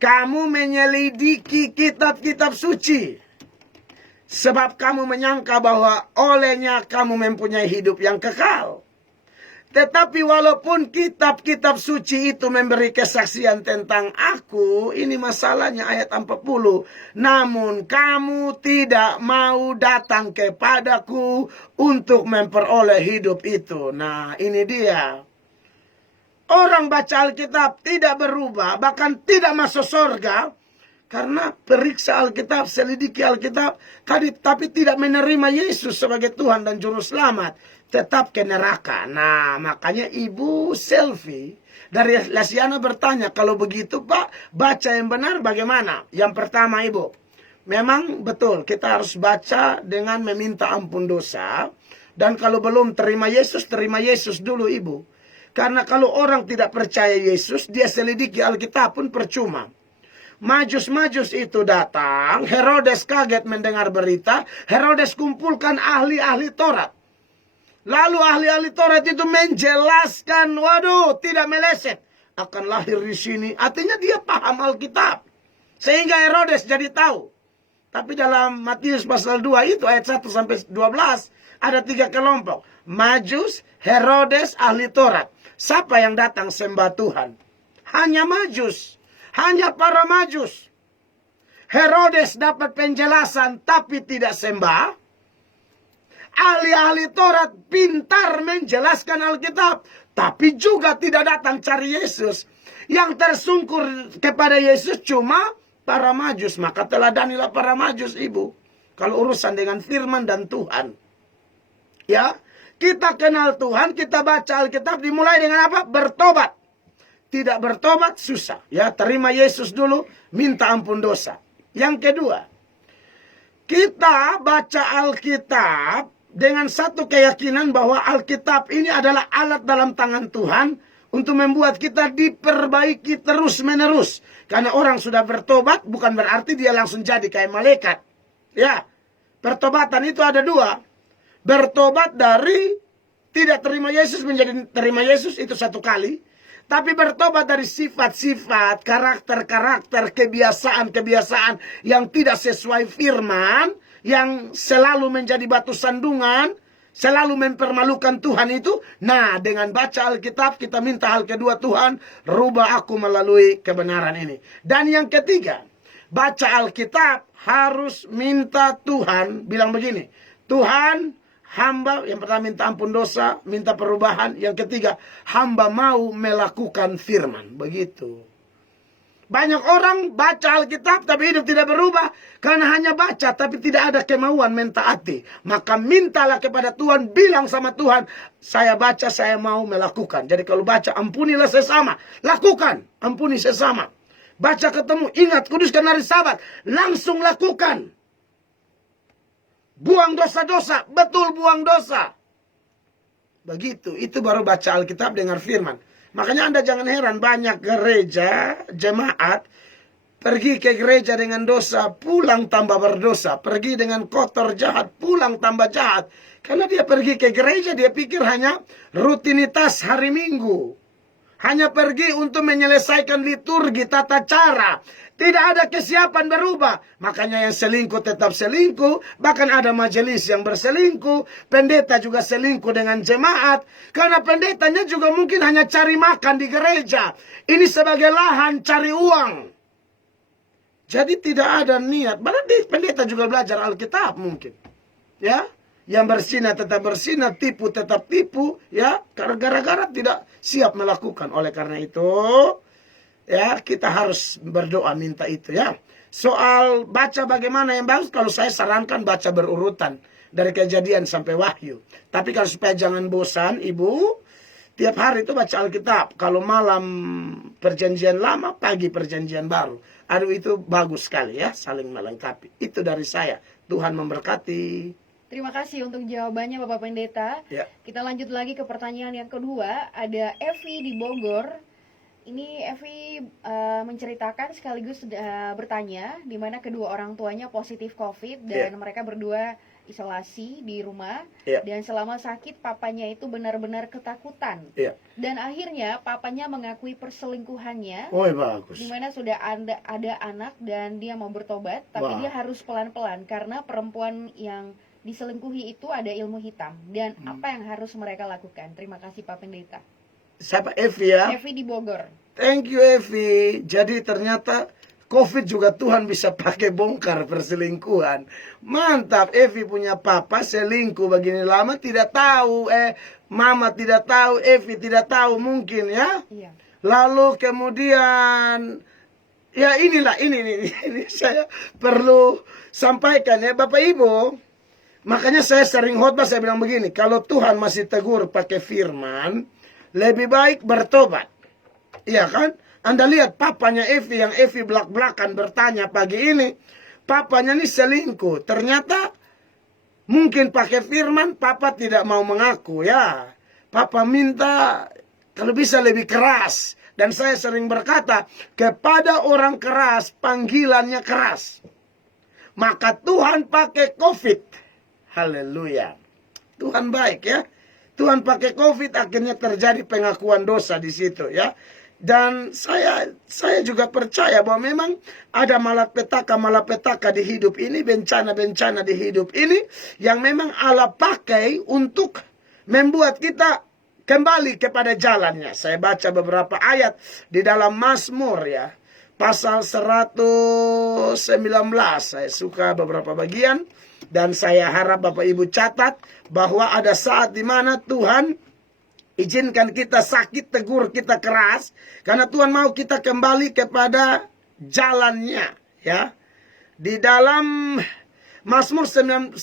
Kamu menyelidiki kitab-kitab suci. Sebab kamu menyangka bahwa olehnya kamu mempunyai hidup yang kekal. Tetapi walaupun kitab-kitab suci itu memberi kesaksian tentang aku, ini masalahnya ayat 40. Namun kamu tidak mau datang kepadaku untuk memperoleh hidup itu. Nah, ini dia. Orang baca Alkitab tidak berubah, bahkan tidak masuk surga. Karena periksa Alkitab, selidiki Alkitab, tapi tidak menerima Yesus sebagai Tuhan dan Juru Selamat. Tetap ke neraka. Nah, makanya Ibu Selfie dari Lasiana bertanya, kalau begitu Pak, baca yang benar bagaimana? Yang pertama Ibu, memang betul kita harus baca dengan meminta ampun dosa. Dan kalau belum terima Yesus dulu Ibu. Karena kalau orang tidak percaya Yesus, dia selidiki Alkitab pun percuma. Majus-majus itu datang, Herodes kaget mendengar berita, Herodes kumpulkan ahli-ahli Taurat. Lalu ahli-ahli Taurat itu menjelaskan, waduh, tidak meleset, akan lahir di sini. Artinya dia paham Alkitab. Sehingga Herodes jadi tahu. Tapi dalam Matius pasal 2 itu ayat 1 sampai 12 ada 3 kelompok. Majus, Herodes, ahli Taurat. Siapa yang datang sembah Tuhan? Hanya Majus. Hanya para Majus. Herodes dapat penjelasan tapi tidak sembah. Ahli-ahli Taurat pintar menjelaskan Alkitab, tapi juga tidak datang cari Yesus. Yang tersungkur kepada Yesus cuma para Majus. Maka teladanilah para Majus, Ibu. Kalau urusan dengan firman dan Tuhan. Ya, kita kenal Tuhan, kita baca Alkitab, dimulai dengan apa? Bertobat. Tidak bertobat, susah. Ya, terima Yesus dulu, minta ampun dosa. Yang kedua, kita baca Alkitab dengan satu keyakinan bahwa Alkitab ini adalah alat dalam tangan Tuhan untuk membuat kita diperbaiki terus-menerus. Karena orang sudah bertobat bukan berarti dia langsung jadi kayak malaikat. Ya, pertobatan itu ada 2. Bertobat dari tidak terima Yesus menjadi terima Yesus itu 1 kali. Tapi bertobat dari sifat-sifat, karakter-karakter, kebiasaan-kebiasaan yang tidak sesuai firman, yang selalu menjadi batu sandungan, selalu mempermalukan Tuhan itu. Nah, dengan baca Alkitab kita minta hal kedua, Tuhan, rubah aku melalui kebenaran ini. Dan yang ketiga, baca Alkitab harus minta Tuhan, bilang begini, Tuhan, hamba yang pertama minta ampun dosa, minta perubahan. Yang ketiga, hamba mau melakukan firman. Begitu. Banyak orang baca Alkitab tapi hidup tidak berubah karena hanya baca tapi tidak ada kemauan mentaati. Maka mintalah kepada Tuhan, bilang sama Tuhan, saya baca, saya mau melakukan. Jadi kalau baca, ampunilah sesama, lakukan, ampuni sesama. Baca ketemu, ingat, kuduskan hari Sabat, langsung lakukan. Buang dosa-dosa, betul buang dosa. Begitu, itu baru baca Alkitab, dengar firman. Makanya Anda jangan heran, banyak gereja, jemaat, pergi ke gereja dengan dosa, pulang tambah berdosa. Pergi dengan kotor, jahat, pulang tambah jahat. Karena dia pergi ke gereja, dia pikir hanya rutinitas hari Minggu. Hanya pergi untuk menyelesaikan liturgi, tata cara. Tidak ada kesiapan berubah. Makanya yang selingkuh tetap selingkuh. Bahkan ada majelis yang berselingkuh. Pendeta juga selingkuh dengan jemaat. Karena pendetanya juga mungkin hanya cari makan di gereja. Ini sebagai lahan cari uang. Jadi tidak ada niat. Berarti pendeta juga belajar Alkitab mungkin. Ya. Yang bersinah tetap bersinah, tipu tetap tipu. Ya. Gara-gara tidak siap melakukan. Oleh karena itu, ya, kita harus berdoa minta itu ya. Soal baca bagaimana yang bagus, kalau saya sarankan baca berurutan dari Kejadian sampai Wahyu. Tapi kalau supaya jangan bosan, Ibu, tiap hari itu baca Alkitab. Kalau malam perjanjian lama, pagi perjanjian baru. Aduh, itu bagus sekali ya, saling melengkapi. Itu dari saya. Tuhan memberkati. Terima kasih untuk jawabannya Bapak Pendeta. Ya. Kita lanjut lagi ke pertanyaan yang kedua. Ada Evi di Bogor. Ini Evi menceritakan sekaligus bertanya di mana kedua orang tuanya positif COVID dan mereka berdua isolasi di rumah. Dan selama sakit papanya itu benar-benar ketakutan. Dan akhirnya papanya mengakui perselingkuhannya. Oh, bagus. Di mana sudah ada anak dan dia mau bertobat, tapi dia harus pelan-pelan karena perempuan yang diselingkuhi itu ada ilmu hitam. Dan apa yang harus mereka lakukan? Terima kasih Pak Pendeta. Siapa? Evi ya? Evi di Bogor. Thank you Evi. Jadi ternyata COVID juga Tuhan bisa pakai bongkar perselingkuhan. Mantap, Evi punya papa selingkuh begini lama tidak tahu. Mama tidak tahu, Evi tidak tahu mungkin ya. Iya. Lalu kemudian ya inilah ini saya perlu sampaikan ya Bapak Ibu. Makanya saya sering khotbah saya bilang begini, kalau Tuhan masih tegur pakai firman, lebih baik bertobat. Iya kan? Anda lihat papanya Evi yang Evi belak-belakan bertanya pagi ini, papanya ini selingkuh. Ternyata mungkin pakai firman, papa tidak mau mengaku ya. Papa minta kalau bisa lebih keras. Dan saya sering berkata, kepada orang keras panggilannya keras. Maka Tuhan pakai COVID. Haleluya. Tuhan baik ya. Tuhan pakai COVID akhirnya terjadi pengakuan dosa di situ ya. Dan saya juga percaya bahwa memang ada malapetaka di hidup ini, bencana-bencana di hidup ini yang memang Allah pakai untuk membuat kita kembali kepada jalannya. Saya baca beberapa ayat di dalam Mazmur ya. Pasal 119. Saya suka beberapa bagian. Dan saya harap Bapak Ibu catat bahwa ada saat di mana Tuhan izinkan kita sakit, tegur kita keras. Karena Tuhan mau kita kembali kepada jalannya. Ya. Di dalam Mazmur 119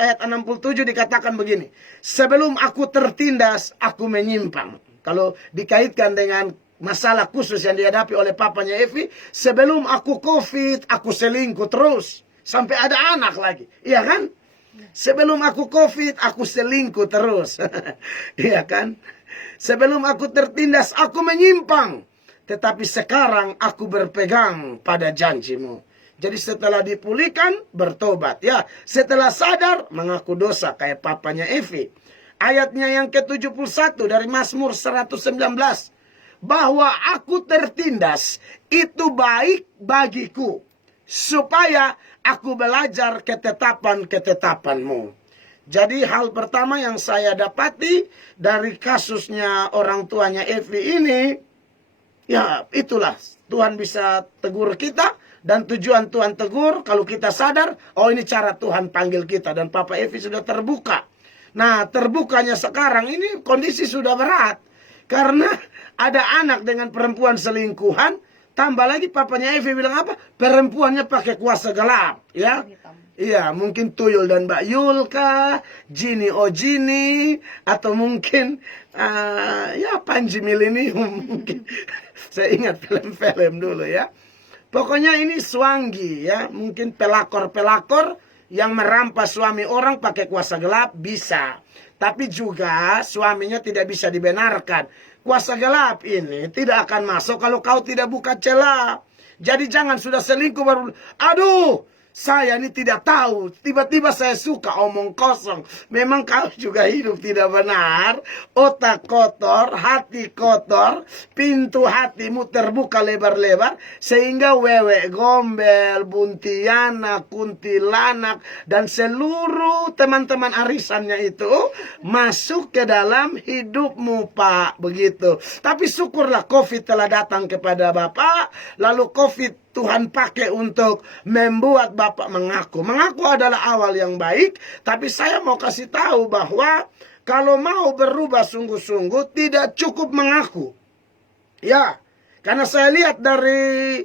ayat 67 dikatakan begini. Sebelum aku tertindas, aku menyimpang. Kalau dikaitkan dengan masalah khusus yang dihadapi oleh papanya Evi. Sebelum aku COVID, aku selingkuh terus. Sampai ada anak lagi. Iya kan? Sebelum aku COVID, aku selingkuh terus. Iya kan? Sebelum aku tertindas, aku menyimpang. Tetapi sekarang aku berpegang pada janjimu. Jadi setelah dipulihkan, bertobat. Ya, setelah sadar, mengaku dosa. Kayak papanya Evi. Ayatnya yang ke-71 dari Mazmur 119. Bahwa aku tertindas, itu baik bagiku. Supaya aku belajar ketetapan-ketetapanmu. Jadi hal pertama yang saya dapati dari kasusnya orang tuanya Evi ini, ya itulah Tuhan bisa tegur kita Dan tujuan Tuhan tegur, kalau kita sadar, oh ini cara Tuhan panggil kita. Dan Papa Evi sudah terbuka. Nah, terbukanya sekarang ini kondisi sudah berat. Karena ada anak dengan perempuan selingkuhan. Tambah lagi papanya Evi bilang apa? Perempuannya pakai kuasa gelap. Ya, iya, mungkin Tuyul dan Mbak Yulka, Jini Ojini, atau mungkin ya Panji Milenium mungkin. Saya ingat film-film dulu ya. Pokoknya ini Swanggi ya, mungkin pelakor-pelakor yang merampas suami orang pakai kuasa gelap bisa. Tapi juga suaminya tidak bisa dibenarkan. Kuasa gelap ini tidak akan masuk kalau kau tidak buka celah. Jadi jangan sudah selingkuh baru, aduh, saya ini tidak tahu. Tiba-tiba saya suka omong kosong. Memang kau juga hidup tidak benar. Otak kotor, hati kotor. Pintu hatimu terbuka lebar-lebar. Sehingga wewe gombel, buntiana, kuntilanak. Dan seluruh teman-teman arisannya itu masuk ke dalam hidupmu, Pak. Begitu. Tapi syukurlah COVID telah datang kepada Bapak. Lalu COVID Tuhan pakai untuk membuat Bapak mengaku. Mengaku adalah awal yang baik. Tapi saya mau kasih tahu bahwa kalau mau berubah sungguh-sungguh tidak cukup mengaku. Ya, karena saya lihat dari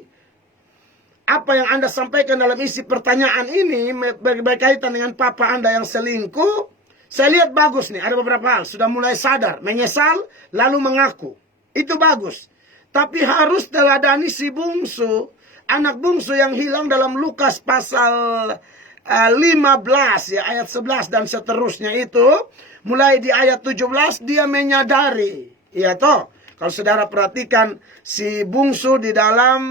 apa yang Anda sampaikan dalam isi pertanyaan ini berkaitan dengan papa Anda yang selingkuh. Saya lihat bagus nih, ada beberapa hal. Sudah mulai sadar, menyesal, lalu mengaku. Itu bagus. Tapi harus teladani si bungsu. Anak bungsu yang hilang dalam Lukas pasal 15 ya, ayat 11 dan seterusnya itu. Mulai di ayat 17 dia menyadari. Ya toh, kalau saudara perhatikan si bungsu di dalam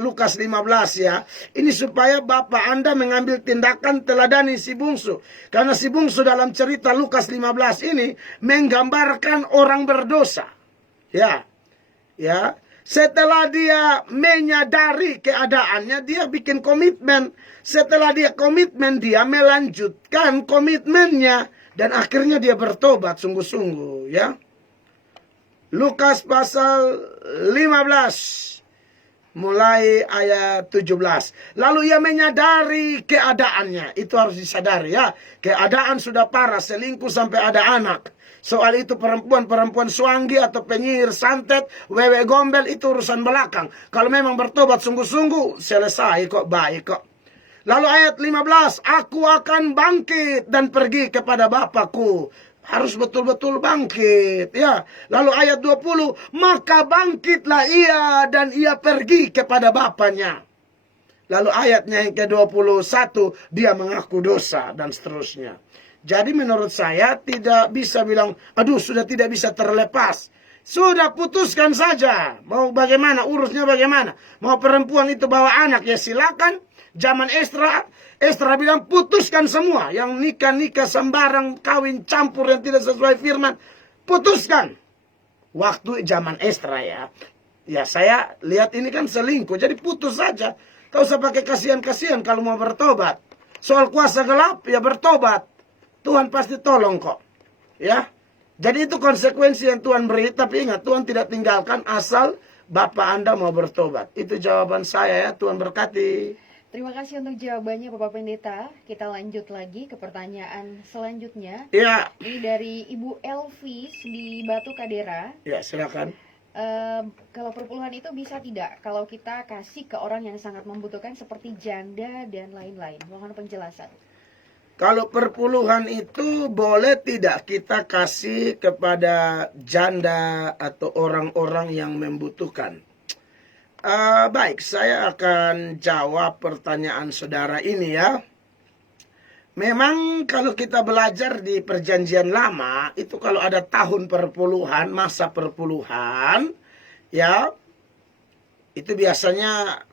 Lukas 15 ya. Ini supaya Bapak Anda mengambil tindakan teladani si bungsu. Karena si bungsu dalam cerita Lukas 15 ini menggambarkan orang berdosa. Ya, ya. Setelah dia menyadari keadaannya, dia bikin komitmen. Setelah dia komitmen, dia melanjutkan komitmennya. Dan akhirnya dia bertobat sungguh-sungguh ya. Lukas pasal 15. Mulai ayat 17. Lalu ia menyadari keadaannya. Itu harus disadari ya. Keadaan sudah parah, selingkuh sampai ada anak. Soal itu perempuan-perempuan Swanggi atau penyihir santet, wewe gombel itu urusan belakang. Kalau memang bertobat sungguh-sungguh, selesai kok, baik kok. Lalu ayat 15, aku akan bangkit dan pergi kepada Bapakku. Harus betul-betul bangkit ya. Lalu ayat 20, maka bangkitlah ia dan ia pergi kepada bapaknya. Lalu ayatnya yang ke-21, dia mengaku dosa dan seterusnya. Jadi menurut saya tidak bisa bilang, aduh sudah tidak bisa terlepas. Sudah putuskan saja. Mau bagaimana, urusnya bagaimana. Mau perempuan itu bawa anak, ya silakan. Zaman Esra bilang putuskan semua. Yang nikah-nikah sembarang, kawin campur yang tidak sesuai firman. Putuskan. Waktu zaman Esra ya. Ya saya lihat ini kan selingkuh. Jadi putus saja. Tak usah pakai kasihan-kasihan kalau mau bertobat. Soal kuasa gelap, ya bertobat. Tuhan pasti tolong kok. Ya. Jadi itu konsekuensi yang Tuhan beri. Tapi ingat, Tuhan tidak tinggalkan asal Bapak Anda mau bertobat. Itu jawaban saya ya. Tuhan berkati. Terima kasih untuk jawabannya Bapak Pendeta. Kita lanjut lagi ke pertanyaan selanjutnya. Ya. Ini dari Ibu Elvis di Batu Kadera. Ya, silakan. Kalau perpuluhan itu bisa tidak kalau kita kasih ke orang yang sangat membutuhkan seperti janda dan lain-lain? Mohon penjelasan. Kalau perpuluhan itu boleh tidak kita kasih kepada janda atau orang-orang yang membutuhkan? Baik, saya akan jawab pertanyaan saudara ini ya. Memang kalau kita belajar di perjanjian lama, itu kalau ada tahun perpuluhan, masa perpuluhan, ya, itu biasanya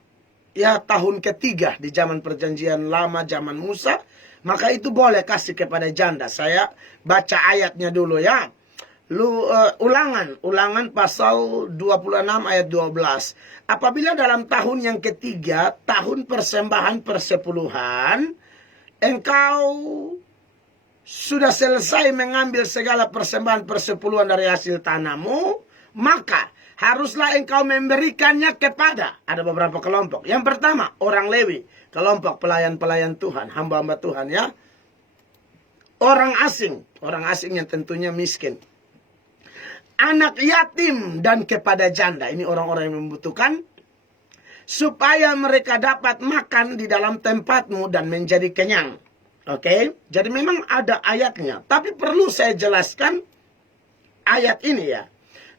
ya tahun ketiga di zaman perjanjian lama, zaman Musa, maka itu boleh kasih kepada janda. Saya baca ayatnya dulu ya. Ulangan pasal 26 ayat 12. Apabila dalam tahun yang ketiga, tahun persembahan persepuluhan, engkau sudah selesai mengambil segala persembahan persepuluhan dari hasil tanahmu, maka haruslah engkau memberikannya kepada, ada beberapa kelompok. Yang pertama, orang Lewi, kelompok pelayan-pelayan Tuhan, hamba-hamba Tuhan ya. Orang asing yang tentunya miskin. Anak yatim dan kepada janda, ini orang-orang yang membutuhkan, supaya mereka dapat makan di dalam tempatmu dan menjadi kenyang. Oke, jadi memang ada ayatnya, tapi perlu saya jelaskan ayat ini ya.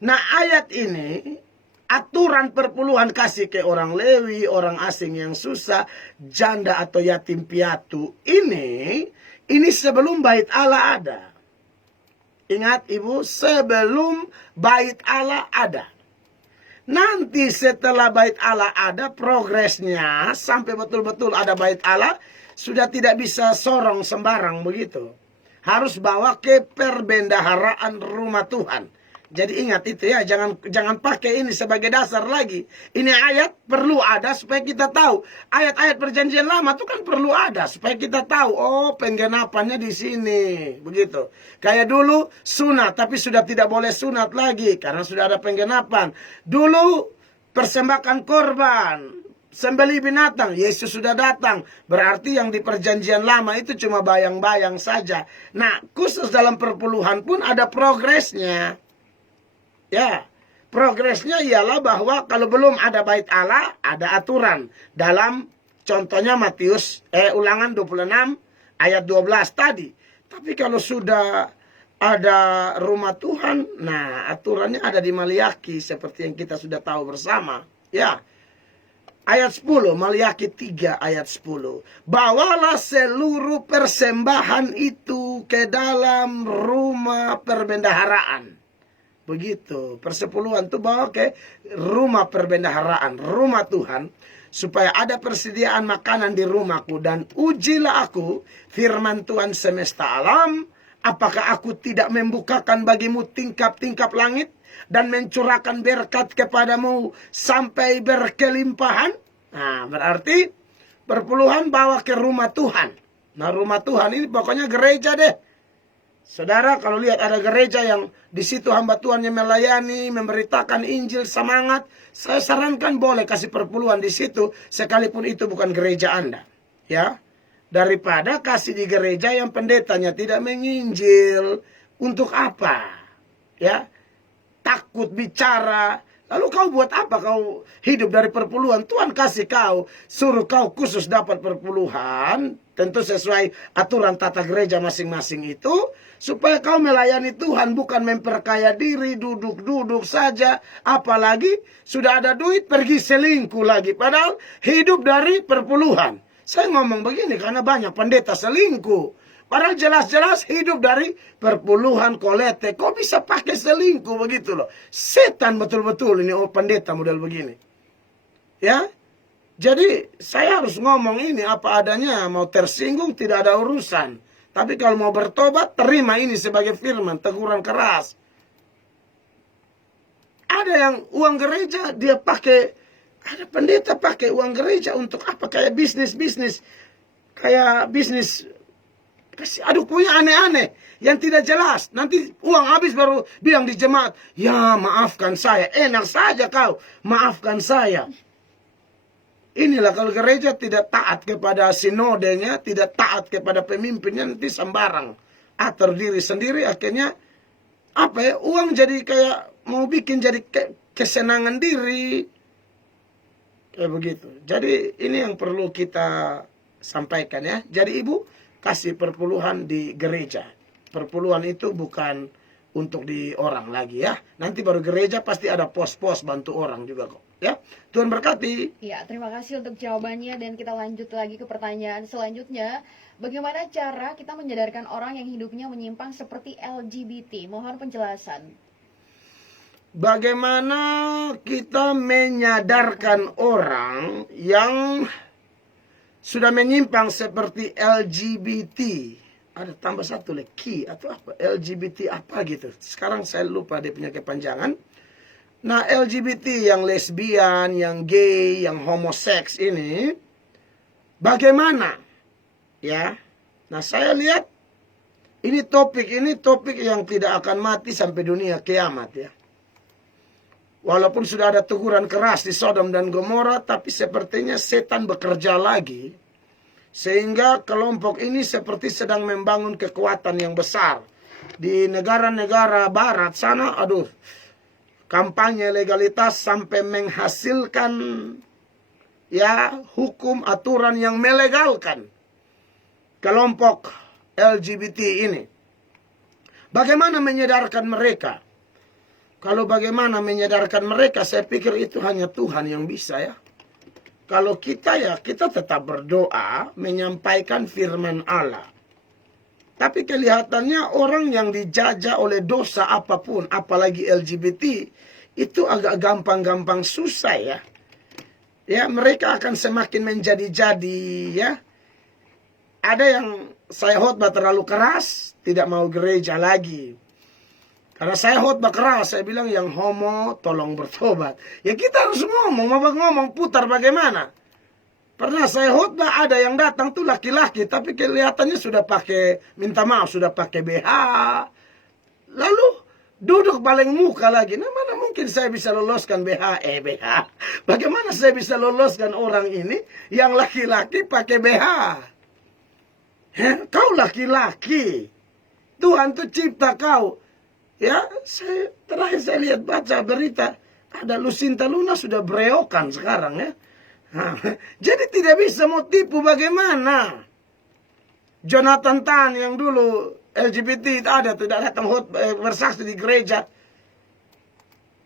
Nah, ayat ini aturan perpuluhan kasih ke orang Lewi, orang asing yang susah, janda atau yatim piatu ini sebelum bait Allah ada. Ingat Ibu, sebelum bait Allah ada. Nanti setelah bait Allah ada, progresnya sampai betul-betul ada bait Allah, sudah tidak bisa sorong sembarang begitu. Harus bawa ke perbendaharaan rumah Tuhan. Jadi ingat itu ya, jangan pakai ini sebagai dasar lagi. Ini ayat perlu ada supaya kita tahu. Ayat-ayat perjanjian lama itu kan perlu ada supaya kita tahu. Oh, penggenapannya di sini, begitu. Kayak dulu sunat, tapi sudah tidak boleh sunat lagi karena sudah ada penggenapan. Dulu persembahkan korban, sembelih binatang, Yesus sudah datang. Berarti yang di perjanjian lama itu cuma bayang-bayang saja. Nah, khusus dalam perpuluhan pun ada progresnya. Ya, progresnya ialah bahwa kalau belum ada bait Allah, ada aturan. Dalam contohnya Ulangan 26 ayat 12 tadi. Tapi kalau sudah ada rumah Tuhan, nah aturannya ada di Maliaki seperti yang kita sudah tahu bersama. Ya, ayat 10, Maliaki 3 ayat 10. Bawalah seluruh persembahan itu ke dalam rumah perbendaharaan. Begitu, persepuluhan itu bawa ke rumah perbendaharaan, rumah Tuhan, supaya ada persediaan makanan di rumahku. Dan ujilah aku, firman Tuhan semesta alam, apakah aku tidak membukakan bagimu tingkap-tingkap langit dan mencurahkan berkat kepadamu sampai berkelimpahan? Nah, berarti perpuluhan bawa ke rumah Tuhan. Nah, rumah Tuhan ini pokoknya gereja deh. Saudara, kalau lihat ada gereja yang di situ hamba Tuhan yang melayani, memberitakan Injil, semangat, saya sarankan boleh kasih perpuluhan di situ, sekalipun itu bukan gereja Anda. Ya, daripada kasih di gereja yang pendetanya tidak menginjil. Untuk apa? Ya, takut bicara. Lalu kau buat apa kau hidup dari perpuluhan? Tuhan kasih kau, suruh kau khusus dapat perpuluhan, tentu sesuai aturan tata gereja masing-masing itu, supaya kau melayani Tuhan, bukan memperkaya diri, duduk-duduk saja. Apalagi sudah ada duit, pergi selingkuh lagi. Padahal hidup dari perpuluhan. Saya ngomong begini karena banyak pendeta selingkuh. Padahal jelas-jelas hidup dari perpuluhan kolete. Kok bisa pakai selingkuh begitu loh. Setan betul-betul ini pendeta model begini. Ya. Jadi saya harus ngomong ini apa adanya. Mau tersinggung tidak ada urusan. Tapi kalau mau bertobat, terima ini sebagai firman, teguran keras. Ada yang uang gereja dia pakai, ada pendeta pakai uang gereja untuk apa? Kayak bisnis-bisnis. Kayak bisnis, aduh punya aneh-aneh yang tidak jelas. Nanti uang habis baru bilang di jemaat, ya maafkan saya. Enak saja kau, maafkan saya. Inilah kalau gereja tidak taat kepada sinodenya, tidak taat kepada pemimpinnya, nanti sembarang. Atur diri sendiri, akhirnya apa ya, uang jadi kayak mau bikin jadi kesenangan diri. Kayak begitu. Jadi ini yang perlu kita sampaikan ya. Jadi ibu, kasih perpuluhan di gereja. Perpuluhan itu bukan untuk di orang lagi ya. Nanti baru gereja pasti ada pos-pos bantu orang juga kok. Ya, Tuhan berkati. Ya, terima kasih untuk jawabannya dan kita lanjut lagi ke pertanyaan selanjutnya. Bagaimana cara kita menyadarkan orang yang hidupnya menyimpang seperti LGBT? Mohon penjelasan. Bagaimana kita menyadarkan orang yang sudah menyimpang seperti LGBT? Ada tambah satu lagi atau apa? LGBT apa gitu. Sekarang saya lupa dia punya kepanjangan. Nah, LGBT yang lesbian, yang gay, yang homoseks ini bagaimana? Ya. Nah, saya lihat ini topik yang tidak akan mati sampai dunia kiamat ya. Walaupun sudah ada teguran keras di Sodom dan Gomora, tapi sepertinya setan bekerja lagi. Sehingga kelompok ini seperti sedang membangun kekuatan yang besar. Di negara-negara barat sana, aduh, kampanye legalitas sampai menghasilkan ya hukum aturan yang melegalkan kelompok LGBT ini. Bagaimana menyadarkan mereka? Kalau bagaimana menyadarkan mereka, saya pikir itu hanya Tuhan yang bisa ya. Kalau kita ya, kita tetap berdoa, menyampaikan firman Allah. Tapi kelihatannya orang yang dijajah oleh dosa apapun, apalagi LGBT, itu agak gampang-gampang susah ya. Ya, mereka akan semakin menjadi-jadi ya. Ada yang saya khotbah terlalu keras, tidak mau gereja lagi. Karena saya khotbah keras, saya bilang yang homo tolong bertobat. Ya kita harus ngomong, mau ngomong putar bagaimana. Pernah saya khotbah ada yang datang tuh laki-laki, tapi kelihatannya sudah pakai, minta maaf, sudah pakai BH. Lalu duduk paling muka lagi. Nah mana mungkin saya bisa loloskan BH? BH. Bagaimana saya bisa loloskan orang ini yang laki-laki pakai BH? Kau laki-laki. Tuhan tuh cipta kau. Ya, terakhir saya lihat baca berita, ada Lucinta Luna sudah breokan sekarang ya. Nah, jadi tidak bisa mau tipu bagaimana. Jonathan Tan yang dulu LGBT ada, tidak datang bersaksi di gereja.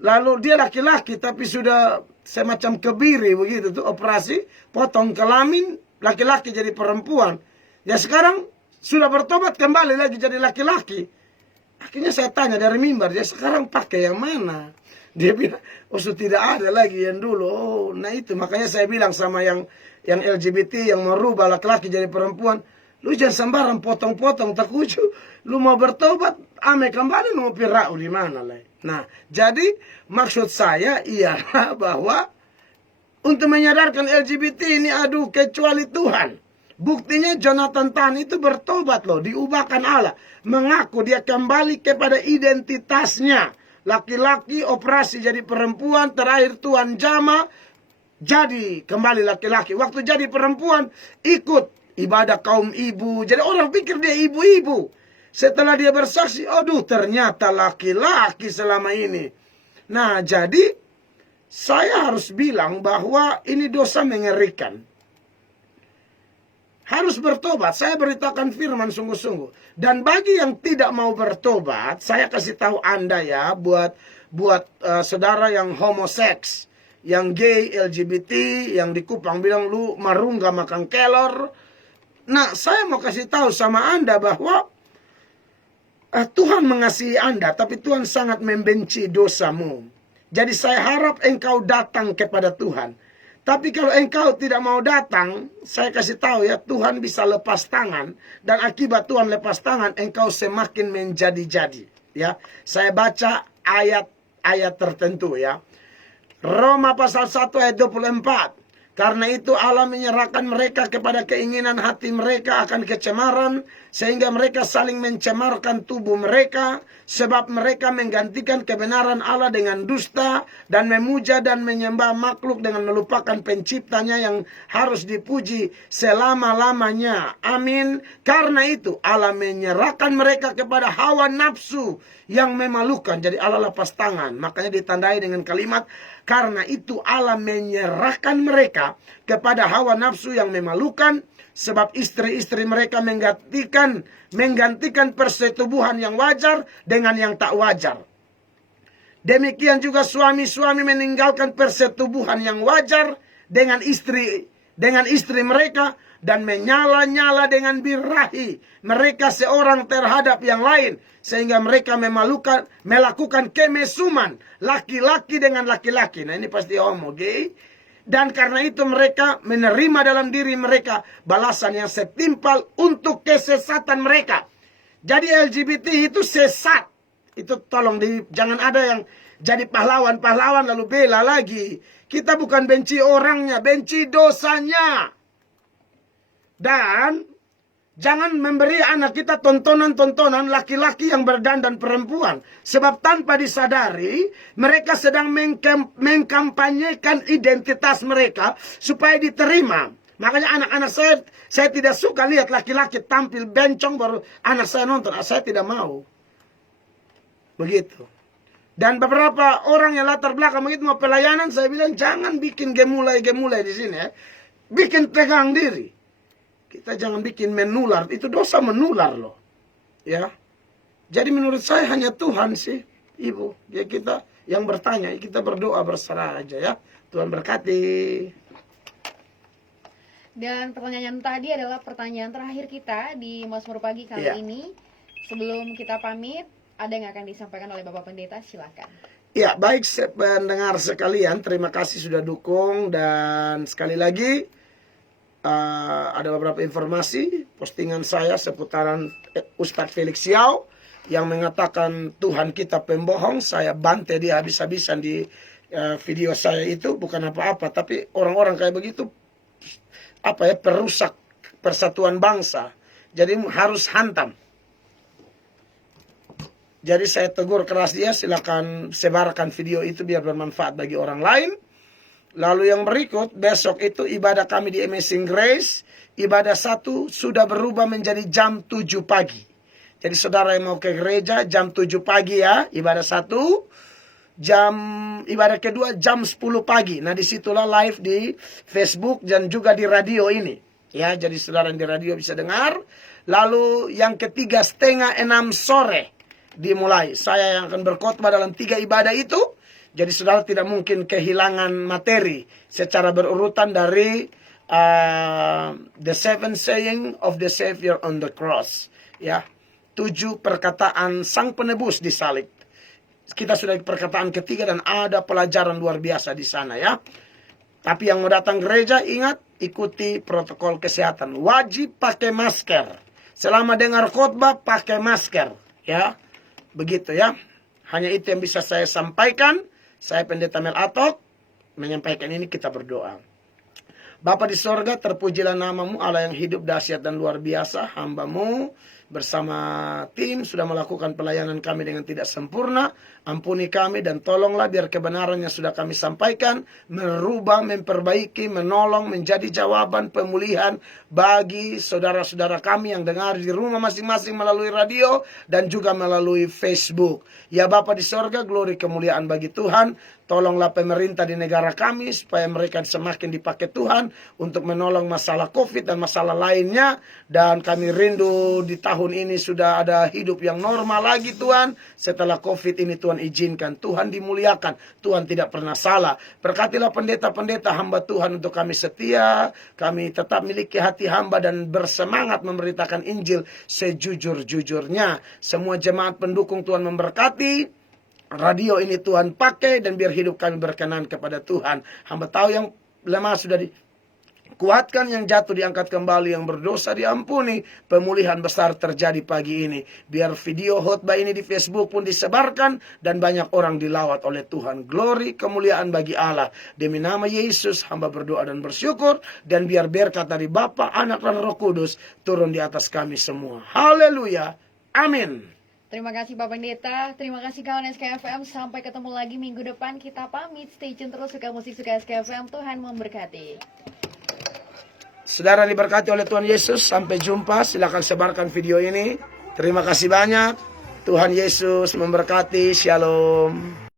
Lalu dia laki-laki tapi sudah semacam kebiri begitu tuh, operasi, potong kelamin, laki-laki jadi perempuan. Ya sekarang sudah bertobat kembali lagi jadi laki-laki. Akhirnya saya tanya dari mimbar, dia sekarang pakai yang mana? Dia bilang, oh sudah tidak ada lagi yang dulu. Oh, nah itu makanya saya bilang sama yang LGBT yang merubah laki-laki jadi perempuan, lu jangan sembarang potong-potong takuju. Lu mau bertobat, ame kembali mau pirau di mana lah. Nah, jadi maksud saya ialah bahwa untuk menyadarkan LGBT ini aduh kecuali Tuhan. Buktinya Jonathan Tan itu bertobat loh, diubahkan Allah. Mengaku dia kembali kepada identitasnya. Laki-laki operasi jadi perempuan, terakhir Tuhan jama, jadi kembali laki-laki. Waktu jadi perempuan, ikut ibadah kaum ibu. Jadi orang pikir dia ibu-ibu. Setelah dia bersaksi, aduh ternyata laki-laki selama ini. Nah jadi, saya harus bilang bahwa ini dosa mengerikan. Harus bertobat. Saya beritakan firman sungguh-sungguh. Dan bagi yang tidak mau bertobat, saya kasih tahu Anda ya, buat saudara yang homoseks, yang gay, LGBT, yang di Kupang bilang lu marungga makan kelor. Nah, saya mau kasih tahu sama Anda bahwa Tuhan mengasihi Anda, tapi Tuhan sangat membenci dosamu. Jadi saya harap engkau datang kepada Tuhan. Tapi kalau engkau tidak mau datang, saya kasih tahu ya, Tuhan bisa lepas tangan. Dan akibat Tuhan lepas tangan, engkau semakin menjadi-jadi. Ya, saya baca ayat-ayat tertentu ya. Roma pasal 1 ayat 24. Karena itu Allah menyerahkan mereka kepada keinginan hati mereka akan kecemaran, sehingga mereka saling mencemarkan tubuh mereka, sebab mereka menggantikan kebenaran Allah dengan dusta, dan memuja dan menyembah makhluk dengan melupakan penciptanya yang harus dipuji selama-lamanya. Amin. Karena itu Allah menyerahkan mereka kepada hawa nafsu yang memalukan. Jadi Allah lepas tangan. Makanya ditandai dengan kalimat, karena itu Allah menyerahkan mereka kepada hawa nafsu yang memalukan, sebab istri-istri mereka menggantikan persetubuhan yang wajar dengan yang tak wajar. Demikian juga suami-suami meninggalkan persetubuhan yang wajar dengan istri mereka, dan menyala-nyala dengan birahi mereka seorang terhadap yang lain, sehingga mereka melakukan kemesuman laki-laki dengan laki-laki. Nah ini pasti homo, gay. Dan karena itu mereka menerima dalam diri mereka balasan yang setimpal untuk kesesatan mereka. Jadi LGBT itu sesat. Itu tolong jangan ada yang jadi pahlawan lalu bela lagi. Kita bukan benci orangnya, benci dosanya. Dan Jangan memberi anak kita tontonan-tontonan laki-laki yang berdandan perempuan. Sebab tanpa disadari, mereka sedang mengkampanyekan identitas mereka supaya diterima. Makanya anak-anak saya tidak suka lihat laki-laki tampil bencong baru anak saya nonton. Saya tidak mau. Begitu. Dan beberapa orang yang latar belakang begitu mau pelayanan, saya bilang jangan bikin gemulai-gemulai di sini ya. Bikin tegang diri. Kita jangan bikin menular, itu dosa menular loh. Ya. Jadi menurut saya hanya Tuhan sih, Ibu. Ya kita yang bertanya, kita berdoa berserah aja ya. Tuhan berkati. Dan pertanyaan tadi adalah pertanyaan terakhir kita di Mazmur Pagi kali Iya. ini. Sebelum kita pamit, ada yang akan disampaikan oleh Bapak Pendeta, silakan. Ya, baik pendengar sekalian, terima kasih sudah dukung. Dan sekali lagi, ada beberapa informasi postingan saya seputaran Ustadz Felix Yao yang mengatakan Tuhan kita pembohong. Saya bantai dia habis-habisan di video saya itu. Bukan apa-apa, tapi orang-orang kayak begitu perusak persatuan bangsa. Jadi harus hantam. Jadi saya tegur keras dia, silakan sebarkan video itu biar bermanfaat bagi orang lain. Lalu yang berikut, besok itu ibadah kami di Amazing Grace, ibadah 1 sudah berubah menjadi jam 7 pagi. Jadi saudara yang mau ke gereja jam 7 pagi ya, ibadah 1. Ibadah kedua jam 10 pagi. Nah disitulah live di Facebook dan juga di radio ini. Ya, jadi saudara yang di radio bisa dengar. Lalu yang ketiga 5:30 sore dimulai. Saya yang akan berkhotbah dalam 3 ibadah itu. Jadi saudara tidak mungkin kehilangan materi secara berurutan dari the 7 saying of the Savior on the cross. Ya, 7 perkataan sang penebus di salib. Kita sudah di perkataan ketiga dan ada pelajaran luar biasa di sana ya. Tapi yang mau datang gereja ingat ikuti protokol kesehatan. Wajib pakai masker. Selama dengar khotbah pakai masker ya. Begitu ya. Hanya itu yang bisa saya sampaikan. Saya Pendeta Mel Atok menyampaikan ini, kita berdoa. Bapa di sorga, terpujilah namamu Allah yang hidup dahsyat dan luar biasa. Hambamu bersama tim sudah melakukan pelayanan kami dengan tidak sempurna. Ampuni kami dan tolonglah biar kebenaran yang sudah kami sampaikan merubah, memperbaiki, menolong, menjadi jawaban pemulihan bagi saudara-saudara kami yang dengar di rumah masing-masing melalui radio dan juga melalui Facebook. Ya Bapa di sorga, glory kemuliaan bagi Tuhan. Tolonglah pemerintah di negara kami supaya mereka semakin dipakai Tuhan untuk menolong masalah COVID dan masalah lainnya. Dan kami rindu di tahun ini sudah ada hidup yang normal lagi Tuhan. Setelah COVID ini Tuhan izinkan. Tuhan dimuliakan. Tuhan tidak pernah salah. Berkatilah pendeta-pendeta hamba Tuhan untuk kami setia. Kami tetap miliki hati hamba dan bersemangat memberitakan Injil sejujur-jujurnya. Semua jemaat pendukung Tuhan memberkati. Radio ini Tuhan pakai dan biar hidup kami berkenan kepada Tuhan. Hamba tahu yang lemah sudah dikuatkan, yang jatuh diangkat kembali, yang berdosa diampuni. Pemulihan besar terjadi pagi ini. Biar video khotbah ini di Facebook pun disebarkan dan banyak orang dilawat oleh Tuhan. Glory kemuliaan bagi Allah. Demi nama Yesus hamba berdoa dan bersyukur, dan biar berkat dari Bapa, Anak dan Roh Kudus turun di atas kami semua. Haleluya. Amin. Terima kasih Bapak Pendeta, terima kasih kawan SKFM. Sampai ketemu lagi minggu depan. Kita pamit, stay tune terus, suka musik, suka SKFM. Tuhan memberkati. Saudara diberkati oleh Tuhan Yesus. Sampai jumpa, silakan sebarkan video ini. Terima kasih banyak. Tuhan Yesus memberkati. Shalom.